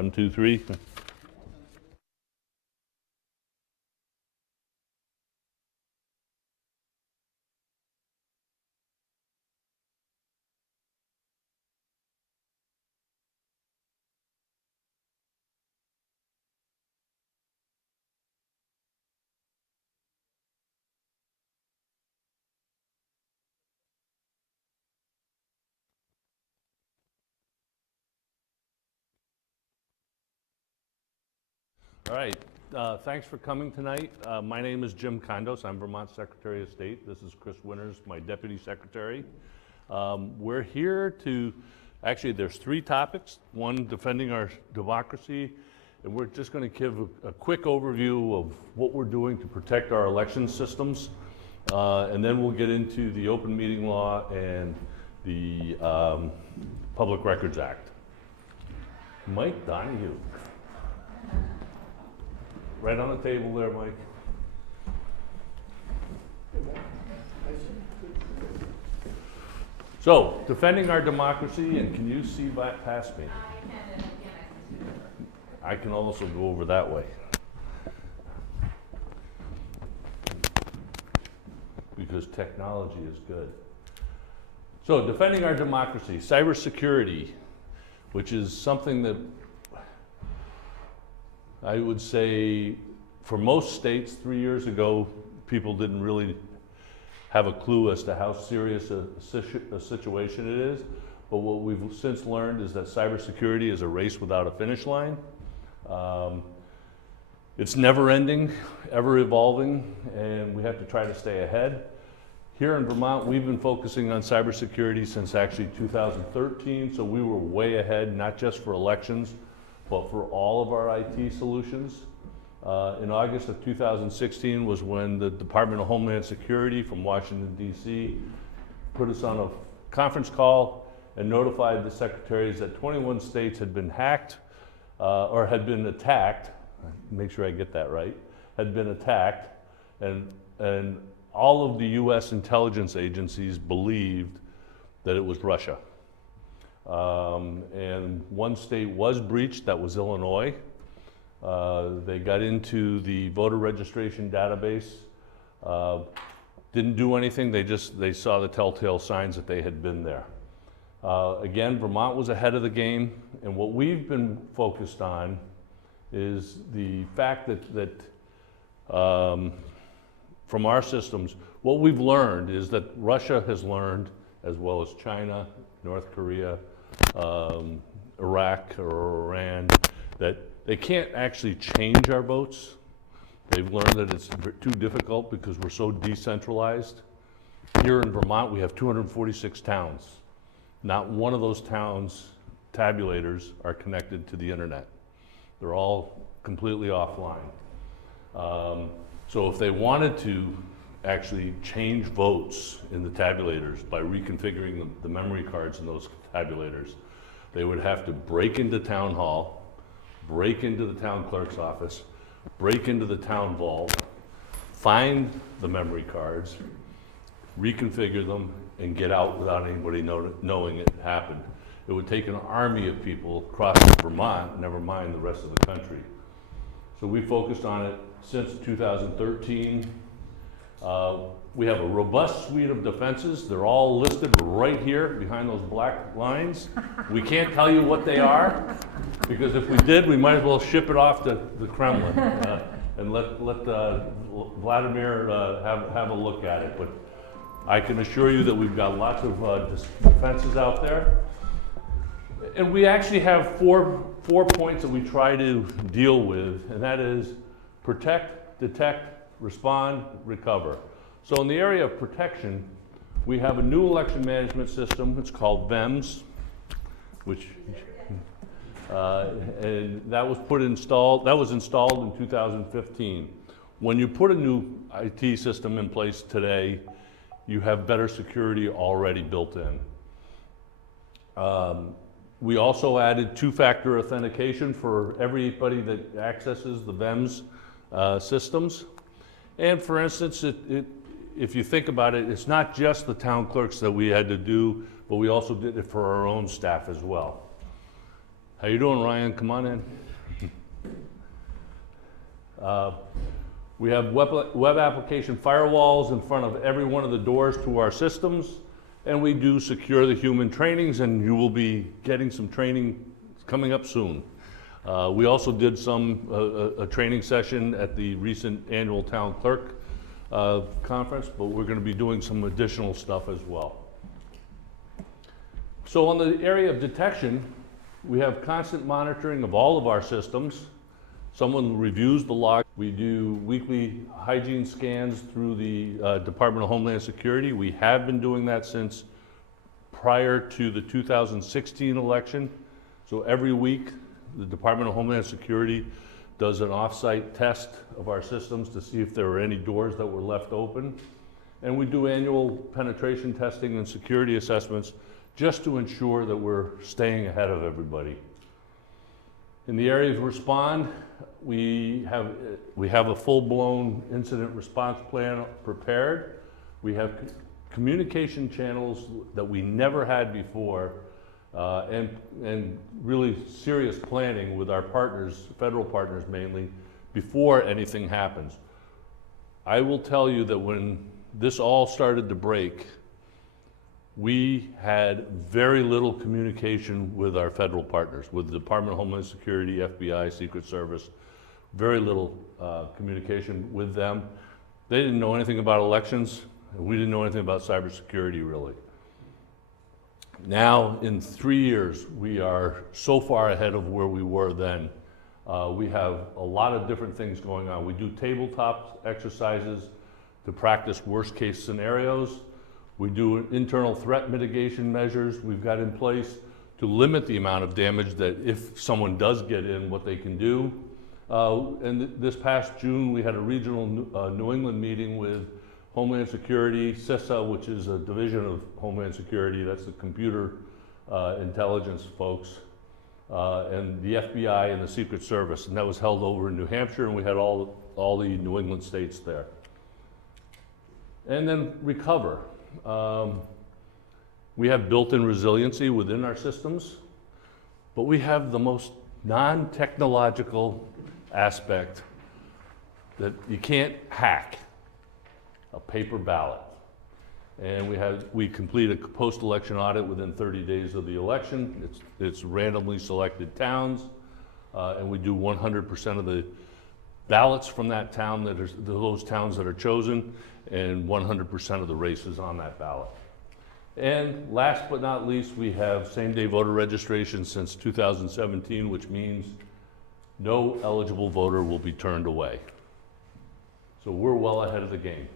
1, 2, 3. All right, thanks for coming tonight. My name is Jim Condos. I'm Vermont Secretary of State. This is Chris Winters, my Deputy Secretary. We're here to, actually there's 3 topics. One, defending our democracy, and we're just going to give a quick overview of what we're doing to protect our election systems. And then we'll get into the open meeting law and the Public Records Act. Mike Donahue. Right on the table there, Mike. So, defending our democracy, and can you see past me? I can also go over that way. Because technology is good. So, defending our democracy, cybersecurity, which is something that I would say for most states 3 years ago, people didn't really have a clue as to how serious a situation it is. But what we've since learned is that cybersecurity is a race without a finish line. It's never ending, ever evolving, and we have to try to stay ahead. Here in Vermont, we've been focusing on cybersecurity since actually 2013, so we were way ahead, not just for elections, but for all of our IT solutions. In August of 2016 was when the Department of Homeland Security from Washington, D.C. put us on a conference call and notified the secretaries that 21 states had been hacked or had been attacked, make sure I get that right, had been attacked, and all of the US intelligence agencies believed that it was Russia. And one state was breached, that was Illinois. They got into the voter registration database, didn't do anything, they saw the telltale signs that they had been there. Again, Vermont was ahead of the game, and what we've been focused on is the fact that from our systems, what we've learned is that Russia has learned, as well as China, North Korea, Iraq or Iran, that they can't actually change our votes. They've learned that it's too difficult because we're so decentralized. Here in Vermont, we have 246 towns. Not one of those towns' tabulators are connected to the internet. They're all completely offline. So if they wanted to actually change votes in the tabulators by reconfiguring the memory cards in those tabulators, they would have to break into town hall, break into the town clerk's office, break into the town vault, find the memory cards, reconfigure them, and get out without anybody knowing it happened. It would take an army of people across Vermont, never mind the rest of the country. So we focused on it since 2013. We have a robust suite of defenses. They're all listed right here behind those black lines. We can't tell you what they are, because if we did, we might as well ship it off to the Kremlin and let Vladimir have a look at it. But I can assure you that we've got lots of defenses out there. And we actually have four points that we try to deal with, and that is protect, detect, respond, recover. So in the area of protection, we have a new election management system. It's called VEMS, which and that was installed in 2015. When you put a new IT system in place today, you have better security already built in. We also added two-factor authentication for everybody that accesses the VEMS systems. And for instance, if you think about it, it's not just the town clerks that we had to do, but we also did it for our own staff as well. How you doing, Ryan? Come on in. We have web application firewalls in front of every one of the doors to our systems, and we do secure the human trainings, and you will be getting some training coming up soon. We also did a training session at the recent annual town clerk conference, but we're going to be doing some additional stuff as well. So on the area of detection, we have constant monitoring of all of our systems. Someone reviews the log. We do weekly hygiene scans through the Department of Homeland Security. We have been doing that since prior to the 2016 election. So every week, the Department of Homeland Security does an off-site test of our systems to see if there were any doors that were left open. And we do annual penetration testing and security assessments just to ensure that we're staying ahead of everybody. In the area of respond, we have a full-blown incident response plan prepared. We have communication channels that we never had before, and really serious planning with our partners, federal partners mainly, before anything happens. I will tell you that when this all started to break, we had very little communication with our federal partners, with the Department of Homeland Security, FBI, Secret Service, very little communication with them. They didn't know anything about elections, and we didn't know anything about cybersecurity, really. Now, in 3 years, we are so far ahead of where we were then. We have a lot of different things going on. We do tabletop exercises to practice worst-case scenarios. We do internal threat mitigation measures we've got in place to limit the amount of damage that if someone does get in, what they can do. And this past June, we had a regional New England meeting with Homeland Security, CISA, which is a division of Homeland Security, that's the computer intelligence folks, and the FBI and the Secret Service, and that was held over in New Hampshire, and we had all the New England states there. And then recover. We have built-in resiliency within our systems, but we have the most non-technological aspect that you can't hack, a paper ballot. And we complete a post-election audit within 30 days of the election. It's randomly selected towns, and we do 100% of the ballots from that town, those towns that are chosen, and 100% of the races on that ballot. And last but not least, we have same-day voter registration since 2017, which means no eligible voter will be turned away. So we're well ahead of the game.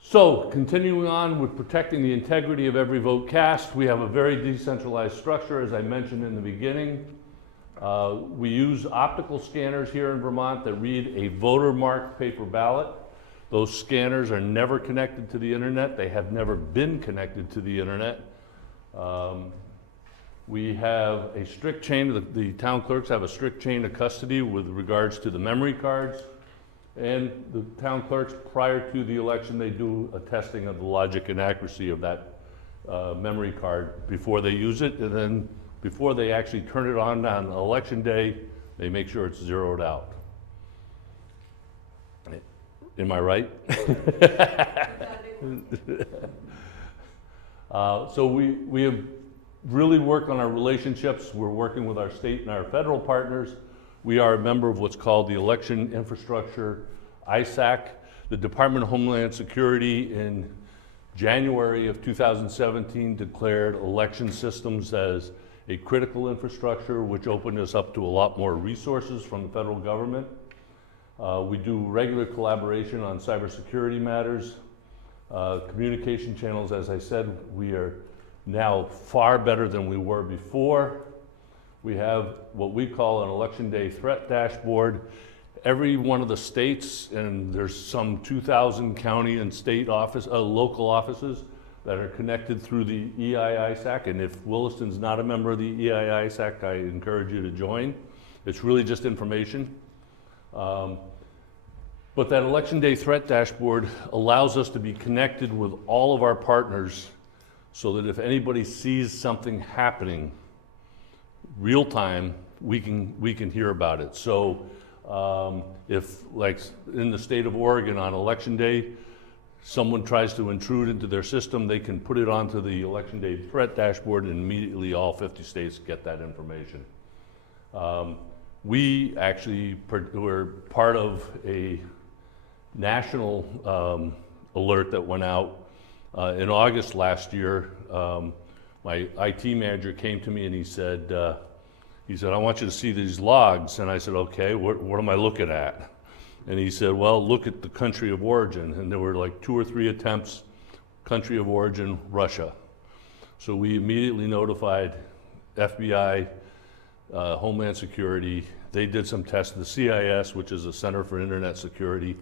So continuing on with protecting the integrity of every vote cast, we have a very decentralized structure, as I mentioned in the beginning. We use optical scanners here in Vermont that read a voter-marked paper ballot. Those scanners are never connected to the internet. They have never been connected to the internet. We have a strict chain, the town clerks have a strict chain of custody with regards to the memory cards. And the town clerks, prior to the election, they do a testing of the logic and accuracy of that memory card before they use it. And then before they actually turn it on election day, they make sure it's zeroed out. Am I right? So we have really worked on our relationships. We're working with our state and our federal partners. We are a member of what's called the Election Infrastructure ISAC. The Department of Homeland Security in January of 2017 declared election systems as a critical infrastructure, which opened us up to a lot more resources from the federal government. We do regular collaboration on cybersecurity matters. Communication channels, as I said, we are now far better than we were before. We have what we call an election day threat dashboard. Every one of the states, and there's some 2,000 county and state local offices that are connected through the EI-ISAC, and if Williston's not a member of the EI-ISAC, I encourage you to join. It's really just information. But that election day threat dashboard allows us to be connected with all of our partners so that if anybody sees something happening, real time, we can hear about it. So if, like in the state of Oregon on election day, someone tries to intrude into their system, they can put it onto the election day threat dashboard, and immediately all 50 states get that information. We actually were part of a national alert that went out in August last year. My IT manager came to me and he said, I want you to see these logs. And I said, okay, what am I looking at? And he said, well, look at the country of origin. And there were like 2 or 3 attempts, country of origin, Russia. So we immediately notified FBI, Homeland Security. They did some tests. The CIS, which is the Center for Internet Security,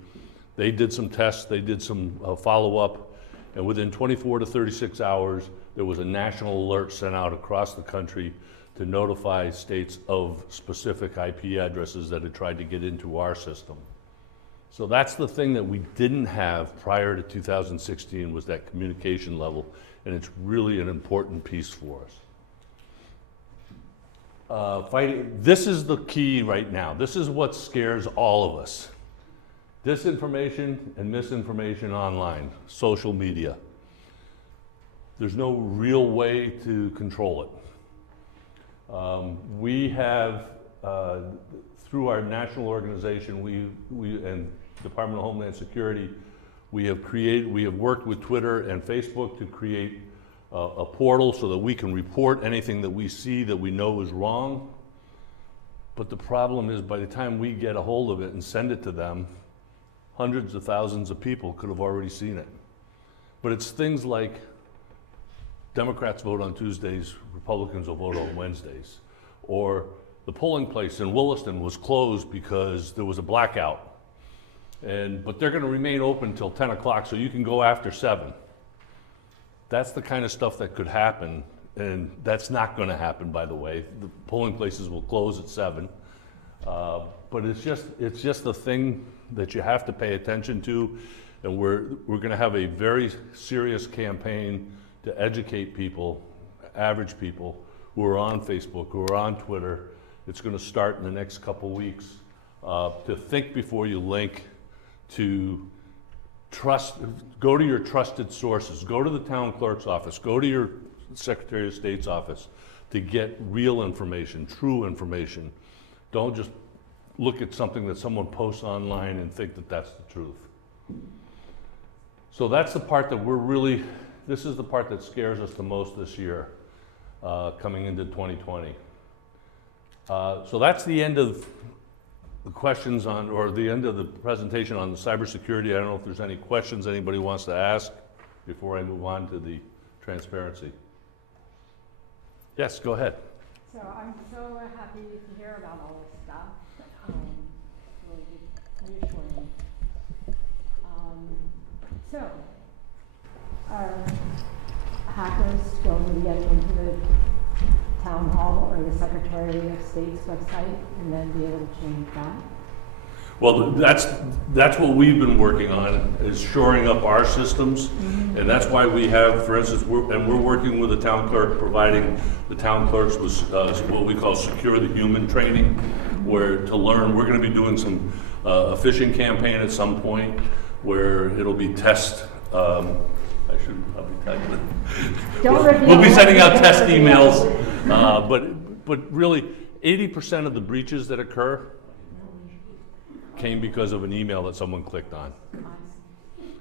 they did some tests. They did some follow-up. And within 24 to 36 hours, there was a national alert sent out across the country to notify states of specific IP addresses that had tried to get into our system. So that's the thing that we didn't have prior to 2016, was that communication level, and it's really an important piece for us. This is the key right now. This is what scares all of us. Disinformation and misinformation online, social media. There's no real way to control it. We have, through our national organization, we and Department of Homeland Security, we have worked with Twitter and Facebook to create a portal so that we can report anything that we see that we know is wrong. But the problem is, by the time we get a hold of it and send it to them, hundreds of thousands of people could have already seen it. But it's things like Democrats vote on Tuesdays, Republicans will vote on Wednesdays. Or the polling place in Williston was closed because there was a blackout. But they're gonna remain open until 10 o'clock, so you can go after 7. That's the kind of stuff that could happen, and that's not gonna happen, by the way. The polling places will close at 7. But it's just the thing that you have to pay attention to, and we're gonna have a very serious campaign to educate people, average people, who are on Facebook, who are on Twitter. It's gonna start in the next couple weeks, to think before you link, to go to your trusted sources, go to the town clerk's office, go to your Secretary of State's office to get real information, true information. Don't just look at something that someone posts online and think that that's the truth. So that's the part that this is the part that scares us the most this year, coming into 2020. So that's the end of the questions or the end of the presentation on the cybersecurity. I don't know if there's any questions anybody wants to ask before I move on to the transparency. Yes, go ahead. So I'm so happy to hear about all this stuff. Really reassuring. So, are hackers going to get into the town hall or the Secretary of State's website and then be able to change that? Well, that's what we've been working on, is shoring up our systems. Mm-hmm. And that's why we have, for instance, we're working with the town clerk, providing the town clerks with what we call secure the human training, where to learn, we're going to be doing some a phishing campaign at some point where it'll be test. I should probably tell you that. We'll be sending out test emails, but really 80% of the breaches that occur came because of an email that someone clicked on.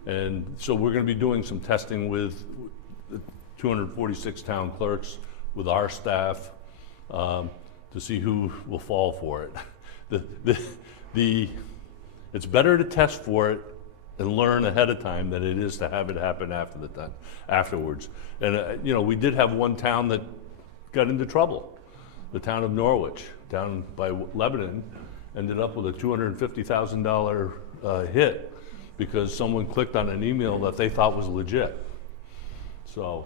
And so we're going to be doing some testing with the 246 town clerks, with our staff, to see who will fall for it. It's better to test for it and learn ahead of time than it is to have it happen afterwards. And we did have one town that got into trouble. The town of Norwich, down by Lebanon, ended up with a $250,000 hit because someone clicked on an email that they thought was legit. So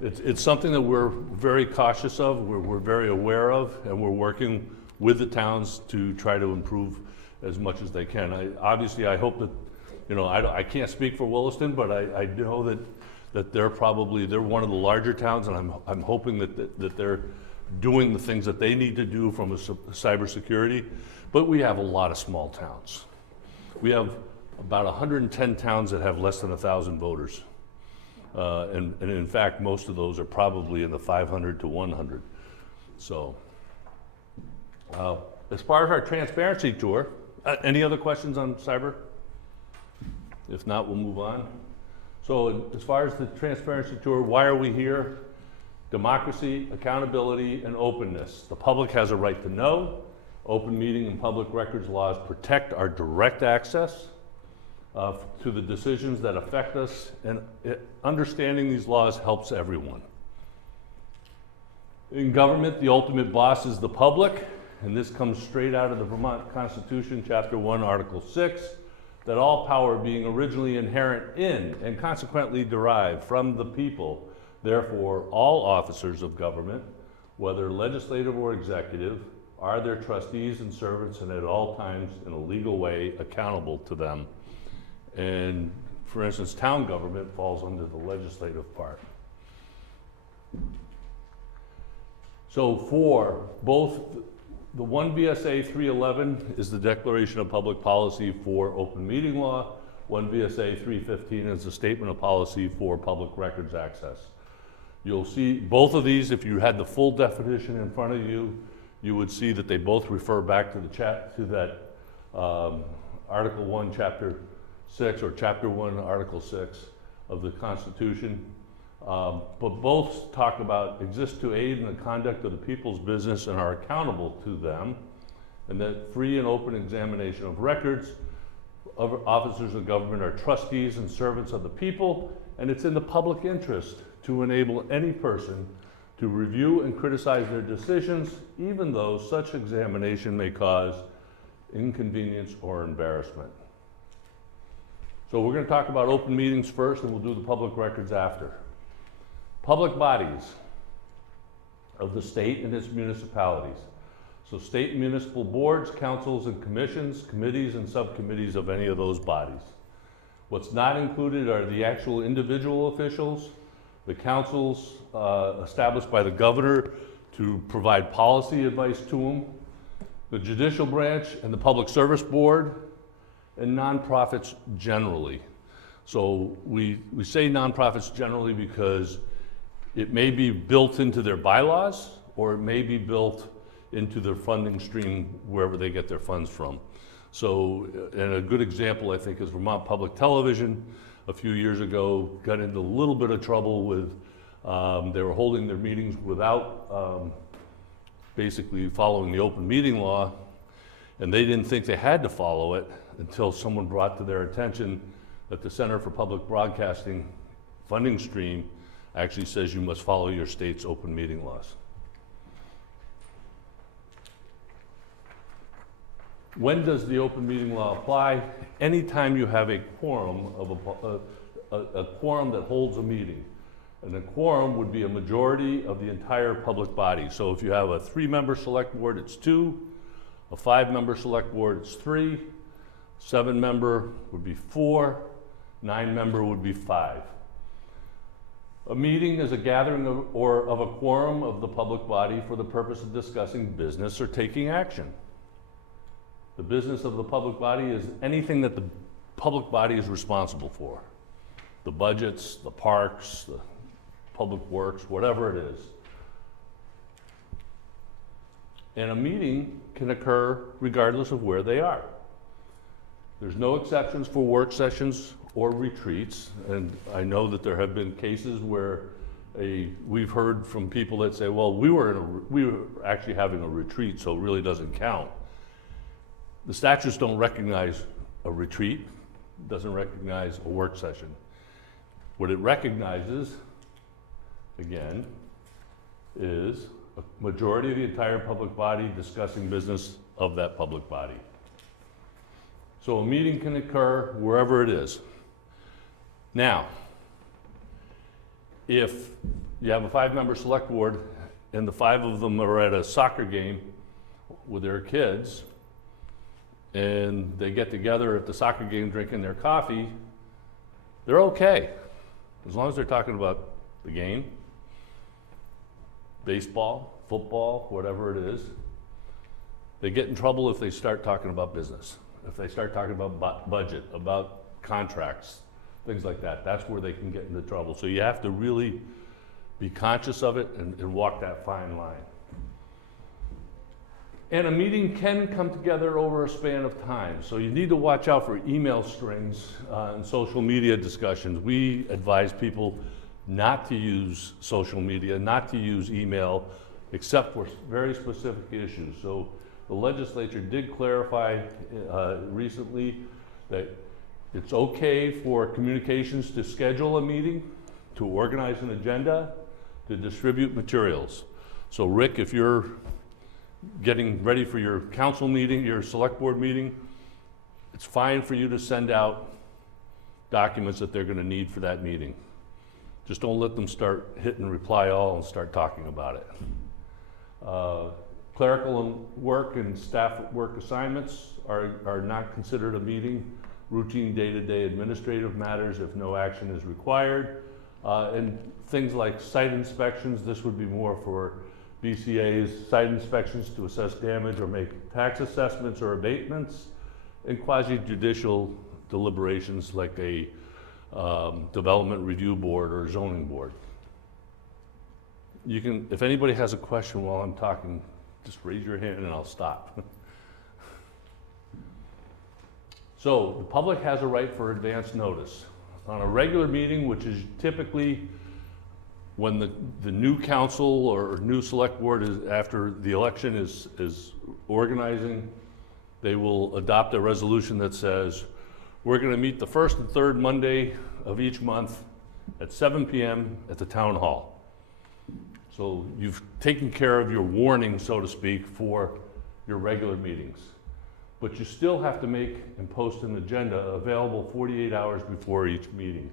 it's something that we're very cautious of, we're very aware of, and we're working with the towns to try to improve as much as they can. Obviously, I hope that, I can't speak for Williston, but I know that they're one of the larger towns, and I'm hoping that they're doing the things that they need to do from a cybersecurity, but we have a lot of small towns. We have about 110 towns that have less than 1,000 voters. And in fact, most of those are probably in the 500 to 100. So, as far as our transparency tour, any other questions on cyber? If not, we'll move on. So as far as the transparency tour, why are we here? Democracy, accountability, and openness. The public has a right to know. Open meeting and public records laws protect our direct access to the decisions that affect us, and understanding these laws helps everyone. In government, the ultimate boss is the public, and this comes straight out of the Vermont Constitution, Chapter 1, Article 6, that all power being originally inherent in and consequently derived from the people, therefore all officers of government, whether legislative or executive, are their trustees and servants and at all times in a legal way accountable to them. And for instance, town government falls under the legislative part. So for both the 1 VSA 311 is the Declaration of Public Policy for Open Meeting Law. 1 VSA 315 is the Statement of Policy for Public Records Access. You'll see both of these, if you had the full definition in front of you, you would see that they both refer back to that Article 1, Chapter 6, or Chapter 1, Article 6 of the Constitution. But both talk about exist to aid in the conduct of the people's business and are accountable to them, and that free and open examination of records of officers of government are trustees and servants of the people, and it's in the public interest to enable any person to review and criticize their decisions, even though such examination may cause inconvenience or embarrassment. So we're going to talk about open meetings first, and we'll do the public records after. Public bodies of the state and its municipalities. So state and municipal boards, councils and commissions, committees and subcommittees of any of those bodies. What's not included are the actual individual officials, the councils established by the governor to provide policy advice to them, the judicial branch and the public service board, and nonprofits generally. So we say nonprofits generally because it may be built into their bylaws, or it may be built into their funding stream wherever they get their funds from. So, and a good example I think is Vermont Public Television. A few years ago got into a little bit of trouble with, they were holding their meetings without basically following the open meeting law, and they didn't think they had to follow it until someone brought to their attention that the Center for Public Broadcasting funding stream actually says you must follow your state's open meeting laws. When does the open meeting law apply? Anytime you have a quorum of a quorum that holds a meeting. And a quorum would be a majority of the entire public body. So if you have a 3-member select board, it's 2. A 5-member select board, it's 3. 7-member would be 4. 9-member would be 5. A meeting is a gathering of a quorum of the public body for the purpose of discussing business or taking action. The business of the public body is anything that the public body is responsible for. The budgets, the parks, the public works, whatever it is. And a meeting can occur regardless of where they are. There's no exceptions for work sessions or retreats, and I know that there have been cases where we've heard from people that say, well, we were actually having a retreat, so it really doesn't count. The statutes don't recognize a retreat, doesn't recognize a work session. What it recognizes, again, is a majority of the entire public body discussing business of that public body. So a meeting can occur wherever it is. Now, if you have a 5-member select board and the 5 of them are at a soccer game with their kids, and they get together at the soccer game drinking their coffee, they're okay. As long as they're talking about the game, baseball, football, whatever it is. They get in trouble if they start talking about business, if they start talking about budget, about contracts, things like that. That's where they can get into trouble. So you have to really be conscious of it and walk that fine line. And a meeting can come together over a span of time. So you need to watch out for email strings and social media discussions. We advise people not to use social media, not to use email, except for very specific issues. So the legislature did clarify recently that it's okay for communications to schedule a meeting, to organize an agenda, to distribute materials. So Rick, if you're getting ready for your council meeting, your select board meeting, it's fine for you to send out documents that they're going to need for that meeting. Just don't let them start hitting reply all and start talking about it. Clerical work and staff work assignments are not considered a meeting. Routine day-to-day administrative matters if no action is required. And things like site inspections, this would be more for BCA's site inspections to assess damage or make tax assessments or abatements, and quasi-judicial deliberations like a development review board or zoning board. You can, if anybody has a question while I'm talking, just raise your hand and I'll stop. So the public has a right for advance notice. On a regular meeting, which is typically when the new council or new select board is, after the election is organizing, they will adopt a resolution that says, we're gonna meet the first and third Monday of each month at 7 p.m. at the town hall. So you've taken care of your warning, so to speak, for your regular meetings. But you still have to make and post an agenda available 48 hours before each meeting.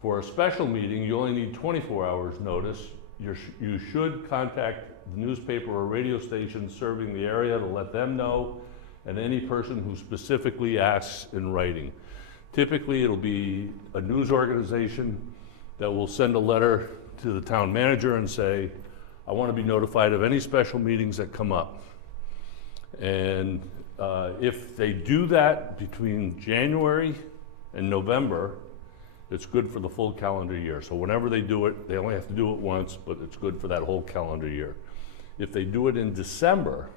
For a special meeting, you only need 24 hours notice. You should contact the newspaper or radio station serving the area to let them know, and any person who specifically asks in writing. Typically, it'll be a news organization that will send a letter to the town manager and say, I want to be notified of any special meetings that come up. And if they do that between January and November, it's good for the full calendar year. So whenever they do it, they only have to do it once, but it's good for that whole calendar year. If they do it in December,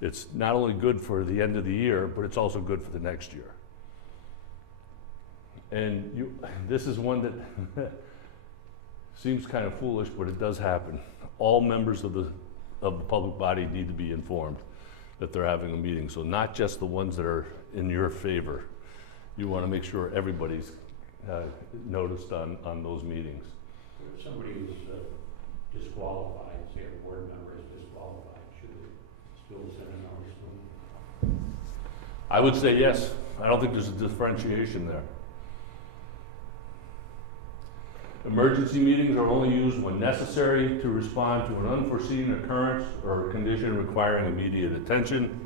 it's not only good for the end of the year, but it's also good for the next year. And this is one that seems kind of foolish, but it does happen. All members of the public body need to be informed that they're having a meeting. So not just the ones that are in your favor. You want to make sure everybody's noticed on those meetings. If somebody who's disqualified, say a board member is disqualified, should they still send a notice to them? I would say yes. I don't think there's a differentiation there. Emergency meetings are only used when necessary to respond to an unforeseen occurrence or a condition requiring immediate attention.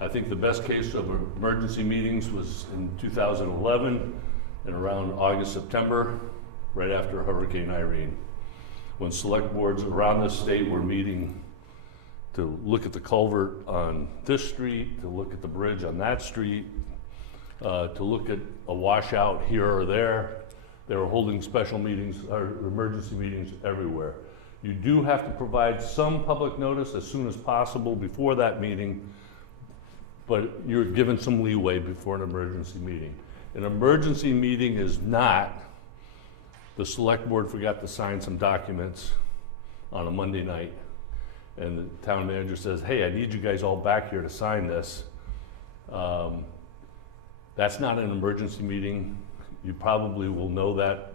I think the best case of emergency meetings was in 2011 and around August, September, right after Hurricane Irene, when select boards around the state were meeting to look at the culvert on this street, to look at the bridge on that street, to look at a washout here or there. They were holding special meetings or emergency meetings everywhere. You do have to provide some public notice as soon as possible before that meeting, but you're given some leeway before an emergency meeting. An emergency meeting is not the select board forgot to sign some documents on a Monday night, and the town manager says, hey, I need you guys all back here to sign this. That's not an emergency meeting. You probably will know that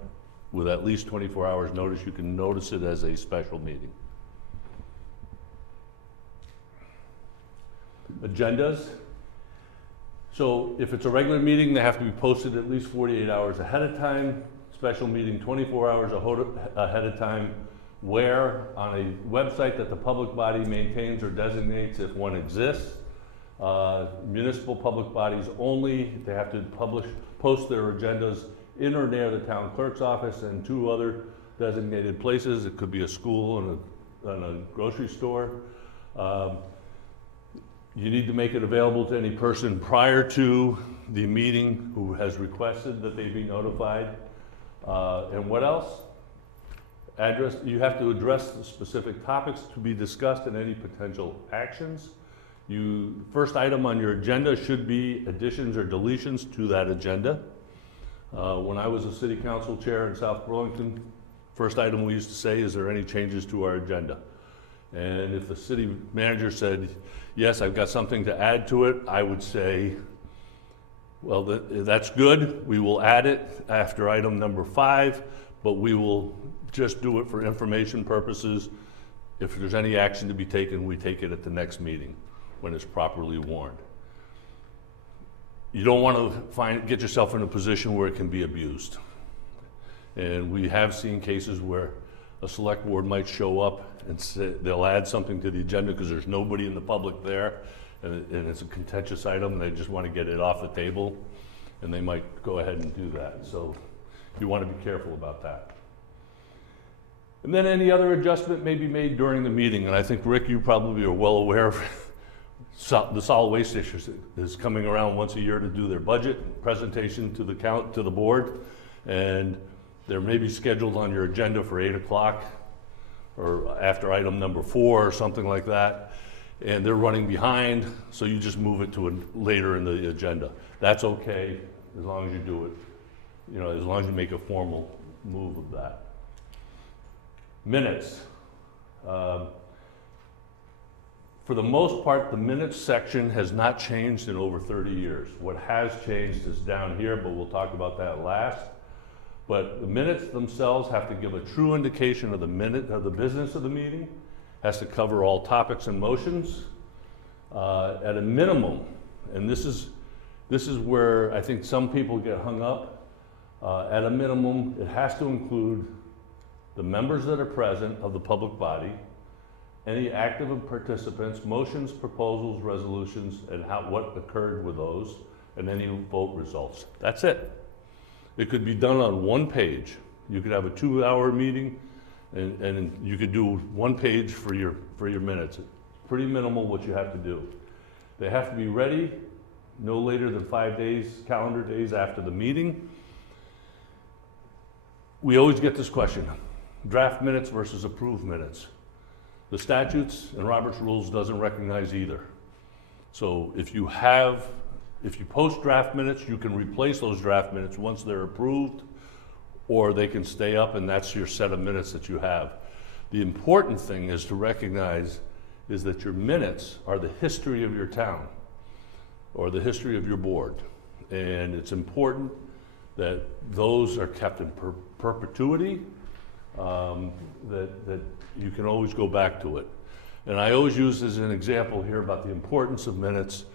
with at least 24 hours notice. You can notice it as a special meeting. Agendas. So if it's a regular meeting, they have to be posted at least 48 hours ahead of time. Special meeting 24 hours ahead of time. Where? On a website that the public body maintains or designates if one exists. Municipal public bodies only. They have to post their agendas in or near the town clerk's office and 2 other designated places. It could be a school and grocery store. You need to make it available to any person prior to the meeting who has requested that they be notified. And what else? You have to address the specific topics to be discussed and any potential actions. First item on your agenda should be additions or deletions to that agenda. When I was a city council chair in South Burlington, first item we used to say, is there any changes to our agenda? And if the city manager said, yes, I've got something to add to it, I would say, well, that's good. We will add it after item number 5, but we will just do it for information purposes. If there's any action to be taken, we take it at the next meeting when it's properly warned. You don't want to get yourself in a position where it can be abused. And we have seen cases where a select board might show up and say they'll add something to the agenda because there's nobody in the public there, and it's a contentious item and they just want to get it off the table, and they might go ahead and do that. So you want to be careful about that. And then any other adjustment may be made during the meeting, and I think, Rick, you probably are well aware of the solid waste district is coming around once a year to do their budget presentation to the board, and they're maybe scheduled on your agenda for 8 o'clock or after item number 4 or something like that, and they're running behind, so you just move it to later in the agenda. That's okay, as long as you do it, as long as you make a formal move of that. Minutes. For the most part, the minutes section has not changed in over 30 years. What has changed is down here, but we'll talk about that last. But the minutes themselves have to give a true indication of the business of the meeting, has to cover all topics and motions. At a minimum, and this is where I think some people get hung up, at a minimum, it has to include the members that are present of the public body, any active participants, motions, proposals, resolutions, and what occurred with those, and any vote results. That's it. It could be done on one page. You could have a 2-hour meeting, and you could do one page for your minutes. Pretty minimal what you have to do. They have to be ready no later than 5 days, calendar days after the meeting. We always get this question, draft minutes versus approved minutes. The statutes and Robert's rules doesn't recognize either. So if you post draft minutes, you can replace those draft minutes once they're approved, or they can stay up and that's your set of minutes that you have. The important thing is to recognize is that your minutes are the history of your town or the history of your board. And it's important that those are kept in perpetuity, that you can always go back to it. And I always use as an example here about the importance of minutes.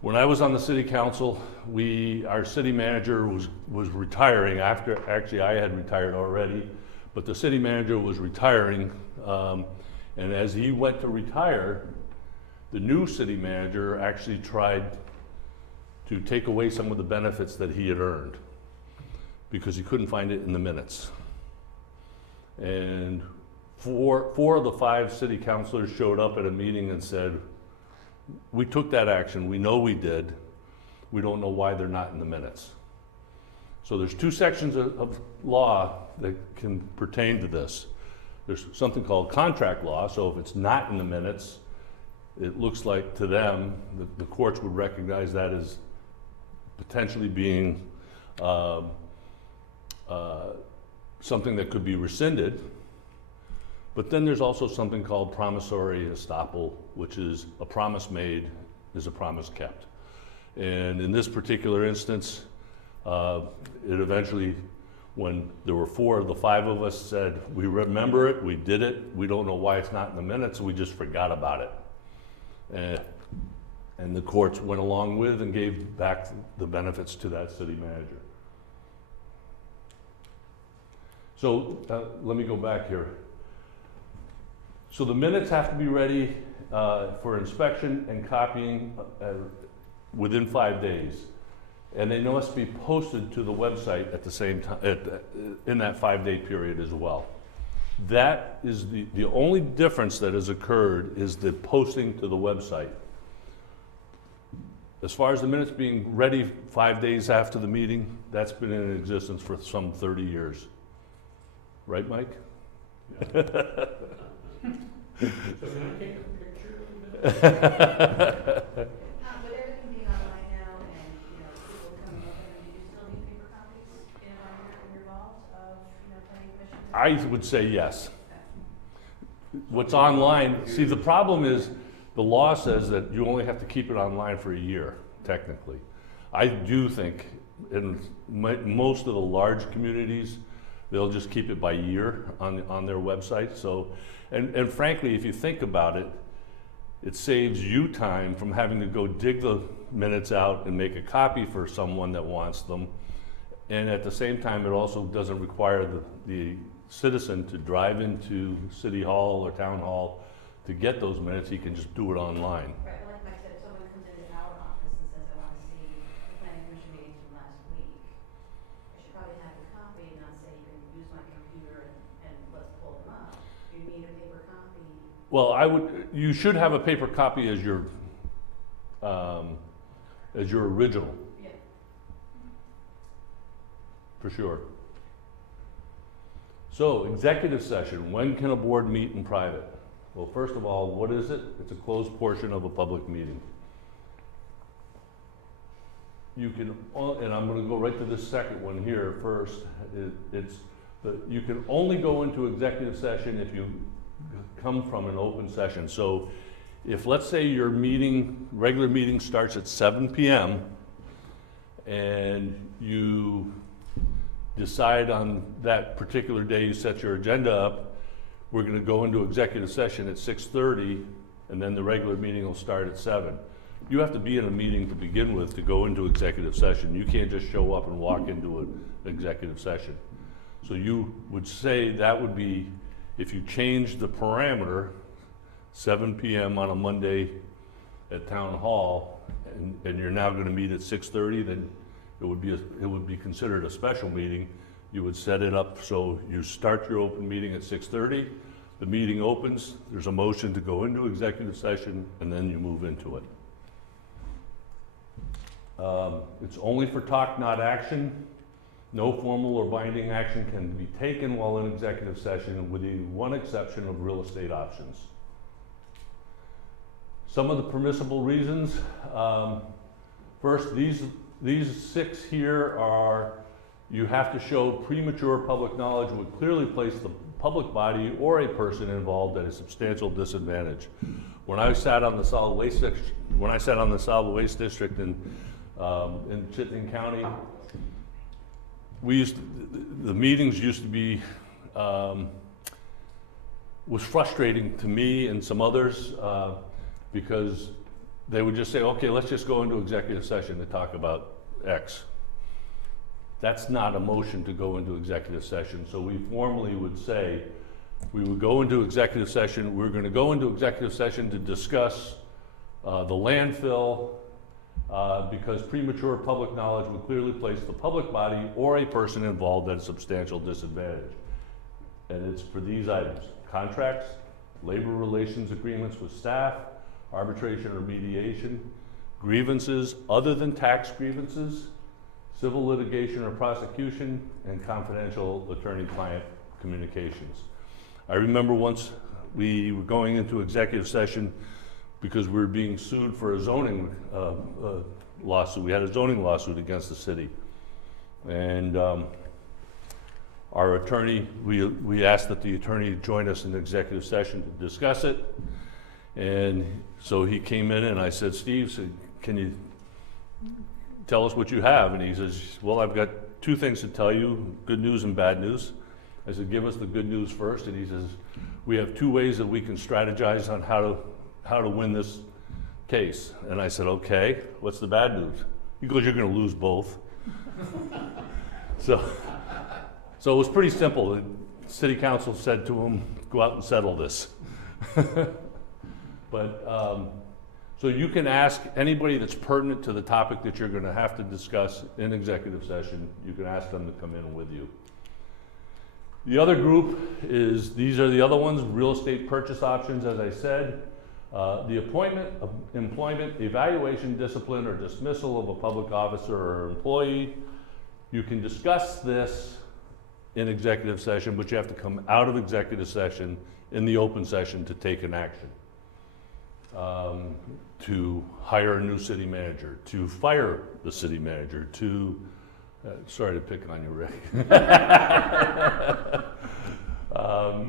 When I was on the city council, our city manager was retiring actually I had retired already, but the city manager was retiring, and as he went to retire, the new city manager actually tried to take away some of the benefits that he had earned because he couldn't find it in the minutes. And four of the 5 city councilors showed up at a meeting and said, we took that action, we know we did, we don't know why they're not in the minutes. So there's 2 sections of law that can pertain to this. There's something called contract law, so if it's not in the minutes, it looks like to them, the courts would recognize that as potentially being something that could be rescinded. But then there's also something called promissory estoppel, which is a promise made is a promise kept. And in this particular instance, it eventually, when there were 4 of the 5 of us said, we remember it, we did it, we don't know why it's not in the minutes, we just forgot about it. And the courts went along with and gave back the benefits to that city manager. So let me go back here. So the minutes have to be ready for inspection and copying within 5 days. And they must be posted to the website at the same time, in that 5-day period as well. That is the only difference that has occurred is the posting to the website. As far as the minutes being ready 5 days after the meeting, that's been in existence for some 30 years. Right, Mike? So can I take a picture of it? With everything being online now and, people coming up, do you still need paper copies in your vault of, planning commission? I would say yes. What's online, see, the problem is, the law says that you only have to keep it online for a year, technically. I do think in most of the large communities, they'll just keep it by year on their website. So, and frankly, if you think about it, it saves you time from having to go dig the minutes out and make a copy for someone that wants them. And at the same time, it also doesn't require the citizen to drive into City Hall or Town Hall to get those minutes. He can just do it online. Right, well, like Mike said, if someone comes into our office and says, I want to see the planning commission meetings from last week, I should probably have a copy and not say, you can use my computer and let's pull them up. You need a paper copy. Well, you should have a paper copy as your original, Yeah. for sure. So, executive session, when can a board meet in private? Well, first of all, what is it? It's a closed portion of a public meeting. You can, and I'm gonna go right to this second one here first. You can only go into executive session if you come from an open session. So if, let's say your regular meeting starts at 7 p.m. and you decide on that particular day, you set your agenda up, we're gonna go into executive session at 6:30, and then the regular meeting will start at 7. You have to be in a meeting to begin with to go into executive session. You can't just show up and walk into an executive session. So you would say that would be, if you change the parameter, 7 p.m. on a Monday at Town Hall, and you're now gonna meet at 6:30, then it would be considered a special meeting. You would set it up so you start your open meeting at 6:30, the meeting opens, there's a motion to go into executive session, and then you move into it. It's only for talk, not action. No formal or binding action can be taken while in executive session, with the one exception of real estate options. Some of the permissible reasons. First, these 6 here are, you have to show premature public knowledge would clearly place the public body or a person involved at a substantial disadvantage. When I sat on the solid waste district in Chittenden County, the meetings used to be, was frustrating to me and some others because they would just say, okay, let's just go into executive session to talk about X. That's not a motion to go into executive session. So we formally would say, we would go into executive session. We're going to go into executive session to discuss the landfill because premature public knowledge would clearly place the public body or a person involved at a substantial disadvantage. And it's for these items: contracts, labor relations agreements with staff, arbitration or mediation, grievances other than tax grievances, civil litigation or prosecution, and confidential attorney-client communications. I remember once we were going into executive session because we were being sued for a zoning lawsuit. We had a zoning lawsuit against the city. And our attorney, we asked that the attorney join us in executive session to discuss it. And so he came in and I said, Steve, can you tell us what you have? And he says, well, I've got 2 things to tell you, good news and bad news. I said, give us the good news first. And he says, we have 2 ways that we can strategize on how to win this case. And I said, okay, what's the bad news? He goes, you're gonna lose both. So it was pretty simple. The city council said to him, go out and settle this. But, so you can ask anybody that's pertinent to the topic that you're gonna have to discuss in executive session, you can ask them to come in with you. The other group is, these are the other ones, real estate purchase options, as I said. The appointment, of employment, evaluation, discipline, or dismissal of a public officer or employee. You can discuss this in executive session, but you have to come out of executive session in the open session to take an action. To hire a new city manager, to fire the city manager, to, sorry to pick on you, Rick.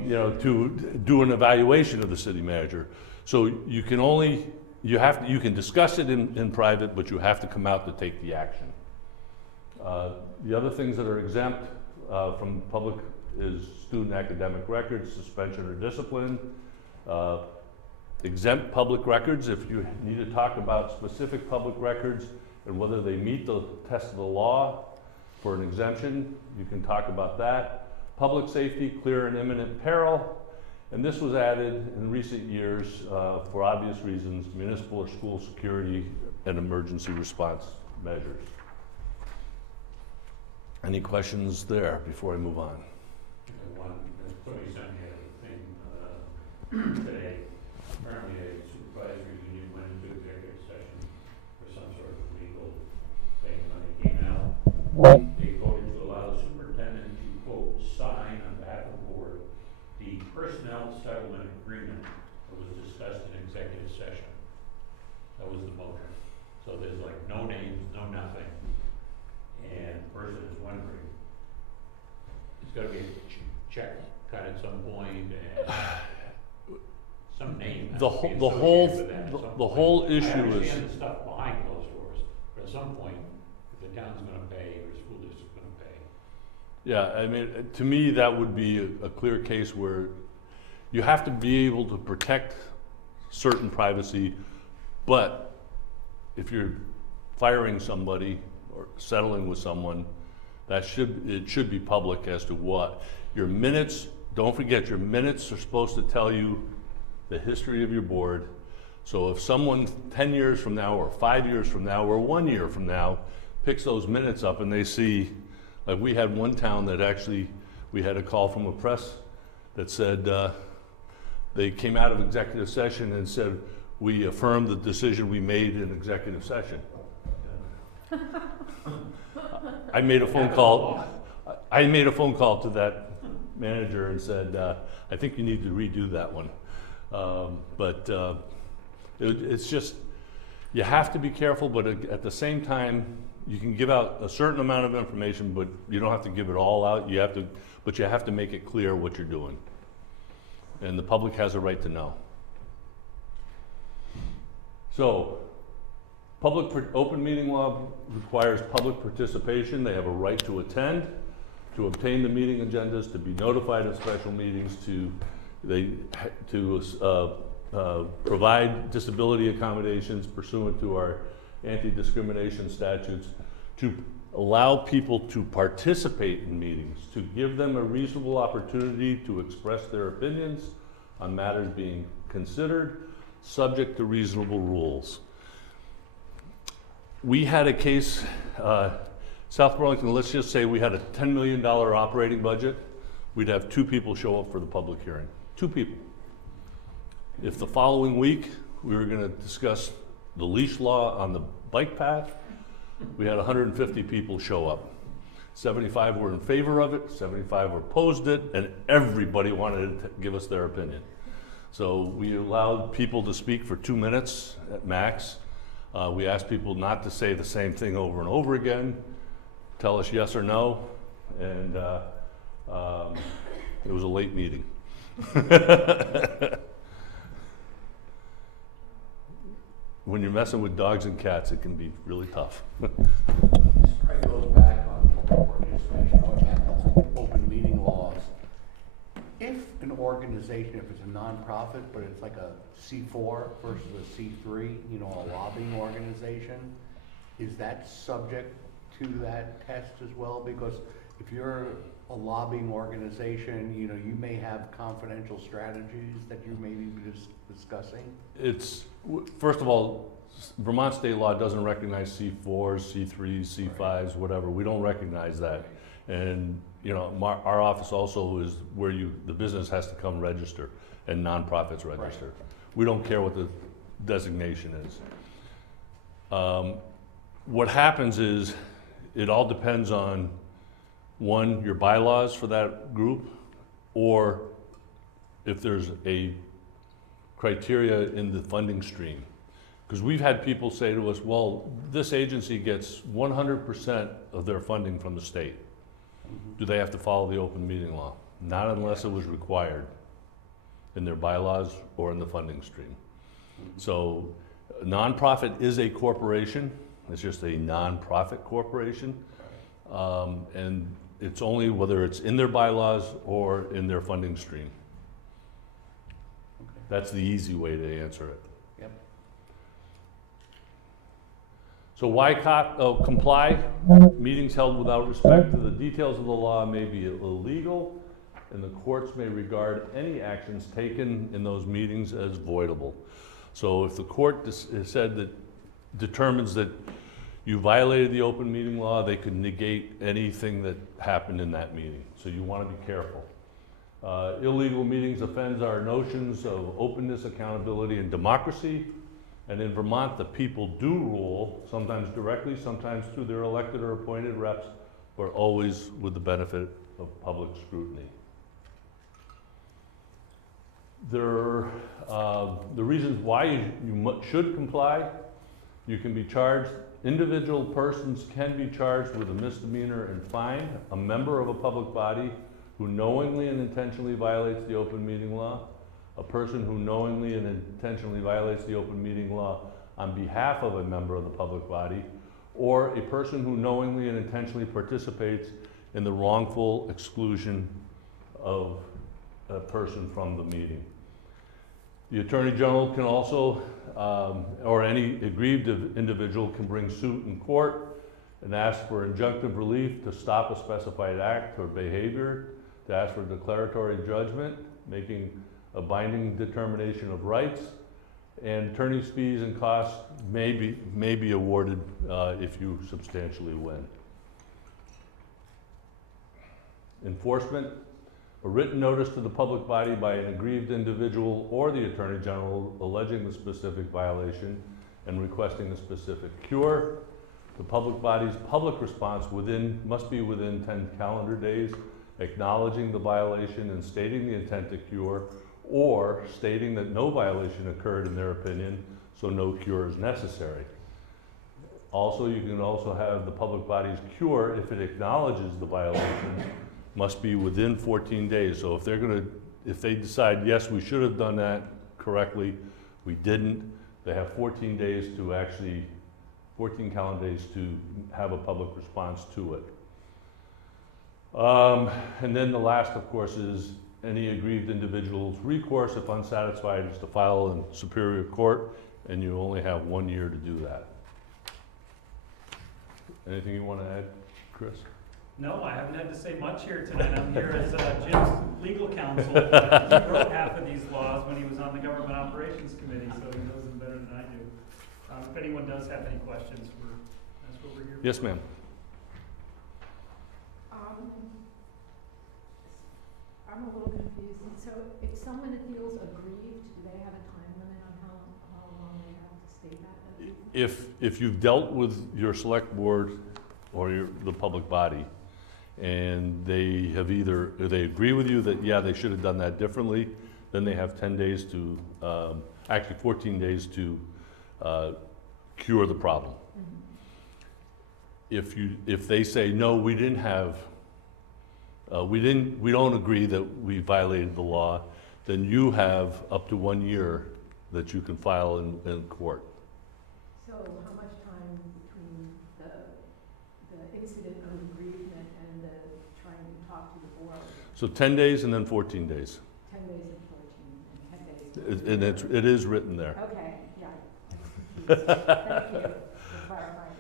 You know, to do an evaluation of the city manager. So you can only, you can discuss it in private, but you have to come out to take the action. The other things that are exempt from public is student academic records, suspension or discipline. Exempt public records, if you need to talk about specific public records and whether they meet the test of the law for an exemption, you can talk about that. Public safety, clear and imminent peril, and this was added in recent years for obvious reasons, municipal or school security and emergency response measures. Any questions there before I move on? Somebody sent me a thing today. Apparently a supervisory union went into executive session for some sort of legal thing. When they came out, they voted to allow the superintendent to, quote, sign on behalf of the board the personnel settlement agreement that was discussed in executive session. That was the motion. So there's like no names, no nothing. And the person is wondering, it's gotta be a check cut at some point and some name. has The to be whole, the whole, associated with that at some the point. whole I issue is, understand the stuff behind closed doors, but at some point, if the town's gonna pay or the school district's gonna pay. yeah, I mean, to me, that would be a clear case where you have to be able to protect certain privacy, but if you're firing somebody or settling with someone, it should be public as to what. Your minutes, don't forget, your minutes are supposed to tell you the history of your board. So if someone 10 years from now, or 5 years from now, or 1 year from now, picks those minutes up and they see, like we had one town that actually, we had a call from a press that said, they came out of executive session and said, we affirmed the decision we made in executive session. I made a phone call to that manager and said, I think you need to redo that one. It's just, you have to be careful, but at the same time, you can give out a certain amount of information, but you don't have to give it all out. But you have to make it clear what you're doing. And the public has a right to know. So, open meeting law requires public participation. They have a right to attend, to obtain the meeting agendas, to be notified of special meetings, to provide disability accommodations pursuant to our anti-discrimination statutes, to allow people to participate in meetings, to give them a reasonable opportunity to express their opinions on matters being considered, subject to reasonable rules. We had a case, South Burlington, let's just say we had a $10 million operating budget, we'd have 2 people show up for the public hearing. 2 people. If the following week we were going to discuss the leash law on the bike path, we had 150 people show up. 75 were in favor of it, 75 opposed it, and everybody wanted to give us their opinion. So we allowed people to speak for 2 minutes at max. We asked people not to say the same thing over and over again, tell us yes or no, and it was a late meeting. When you're messing with dogs and cats, it can be really tough. This probably goes back on what we're discussing about open meeting laws. If an organization, if it's a nonprofit, but it's like a C4 versus a C3, you know, a lobbying organization, is that subject to that test as well? Because if you're a lobbying organization, you know, you may have confidential strategies that you may be discussing. First of all, Vermont state law doesn't recognize C4s, C3s, C5s, whatever. We don't recognize that. And, you know, our office also is where the business has to come register and nonprofits register. We don't care what the designation is. What happens is, it all depends on, one, your bylaws for that group, or if there's a criteria in the funding stream. Because we've had people say to us, well, this agency gets 100% of their funding from the state. Do they have to follow the open meeting law? Not unless it was required in their bylaws or in the funding stream. So a nonprofit is a corporation. It's just a nonprofit corporation. And it's only whether it's in their bylaws or in their funding stream. That's the easy way to answer it. Yep. So why comply? Meetings held without respect to the details of the law may be illegal, and the courts may regard any actions taken in those meetings as voidable. So if the court determines that you violated the open meeting law, they could negate anything that happened in that meeting. So you want to be careful. Illegal meetings offends our notions of openness, accountability, and democracy. And in Vermont, the people do rule, sometimes directly, sometimes through their elected or appointed reps, but always with the benefit of public scrutiny. The reasons why you should comply: you can be charged, individual persons can be charged with a misdemeanor and fined. A member of a public body who knowingly and intentionally violates the open meeting law, a person who knowingly and intentionally violates the open meeting law on behalf of a member of the public body, or a person who knowingly and intentionally participates in the wrongful exclusion of a person from the meeting. The Attorney General can also, or any aggrieved individual can bring suit in court and ask for injunctive relief to stop a specified act or behavior, to ask for declaratory judgment, making a binding determination of rights, and attorney's fees and costs may be awarded if you substantially win. Enforcement: a written notice to the public body by an aggrieved individual or the Attorney General alleging the specific violation and requesting a specific cure. The public body's public response must be within 10 calendar days, acknowledging the violation and stating the intent to cure, or stating that no violation occurred in their opinion, so no cure is necessary. Also, you can also have the public body's cure, if it acknowledges the violation, must be within 14 days. So if they decide, yes, we should have done that correctly, we didn't, they have 14 calendar days to have a public response to it. And then the last, of course, is any aggrieved individual's recourse, if unsatisfied, is to file in Superior Court, and you only have 1 year to do that. Anything you want to add, Chris? No, I haven't had to say much here tonight. I'm here as Jim's legal counsel. He wrote half of these laws when he was on the Government Operations Committee, so he knows them better than I do. If anyone does have any questions, that's what we're here for. Yes, ma'am. I'm a little confused. And so if someone feels aggrieved, do they have a time limit on how long they have to state that? If you've dealt with your select board or the public body, and they have they agree with you that, yeah, they should have done that differently, then they have 10 days to, actually 14 days to cure the problem. Mm-hmm. If they say, no, we didn't have, we don't agree that we violated the law, then you have up to 1 year that you can file in court. So how much time between the incident of aggrievement and the trying to talk to the board? So 10 days and then 14 days. 10 days and 14 and 10 days. It is written there. Okay, yeah, I'm confused. Thank you for clarifying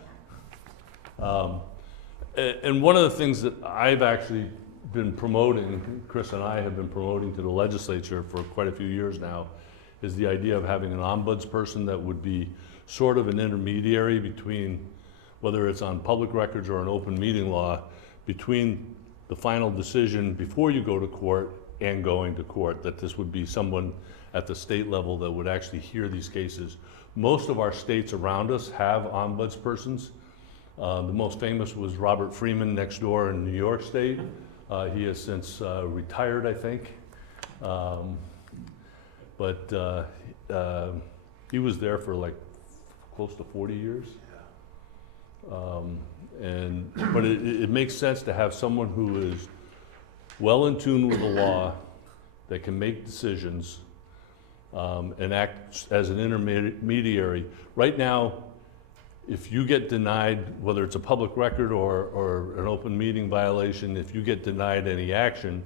that. And one of the things that I've actually been promoting, Chris and I have been promoting to the legislature for quite a few years now, is the idea of having an ombudsperson that would be sort of an intermediary between, whether it's on public records or an open meeting law, between the final decision before you go to court and going to court, that this would be someone at the state level that would actually hear these cases. Most of our states around us have ombudspersons. The most famous was Robert Freeman next door in New York State. He has since retired, I think. But he was there for like close to 40 years. But it makes sense to have someone who is well in tune with the law, that can make decisions, and act as an intermediary. Right now, if you get denied, whether it's a public record or an open meeting violation, if you get denied any action,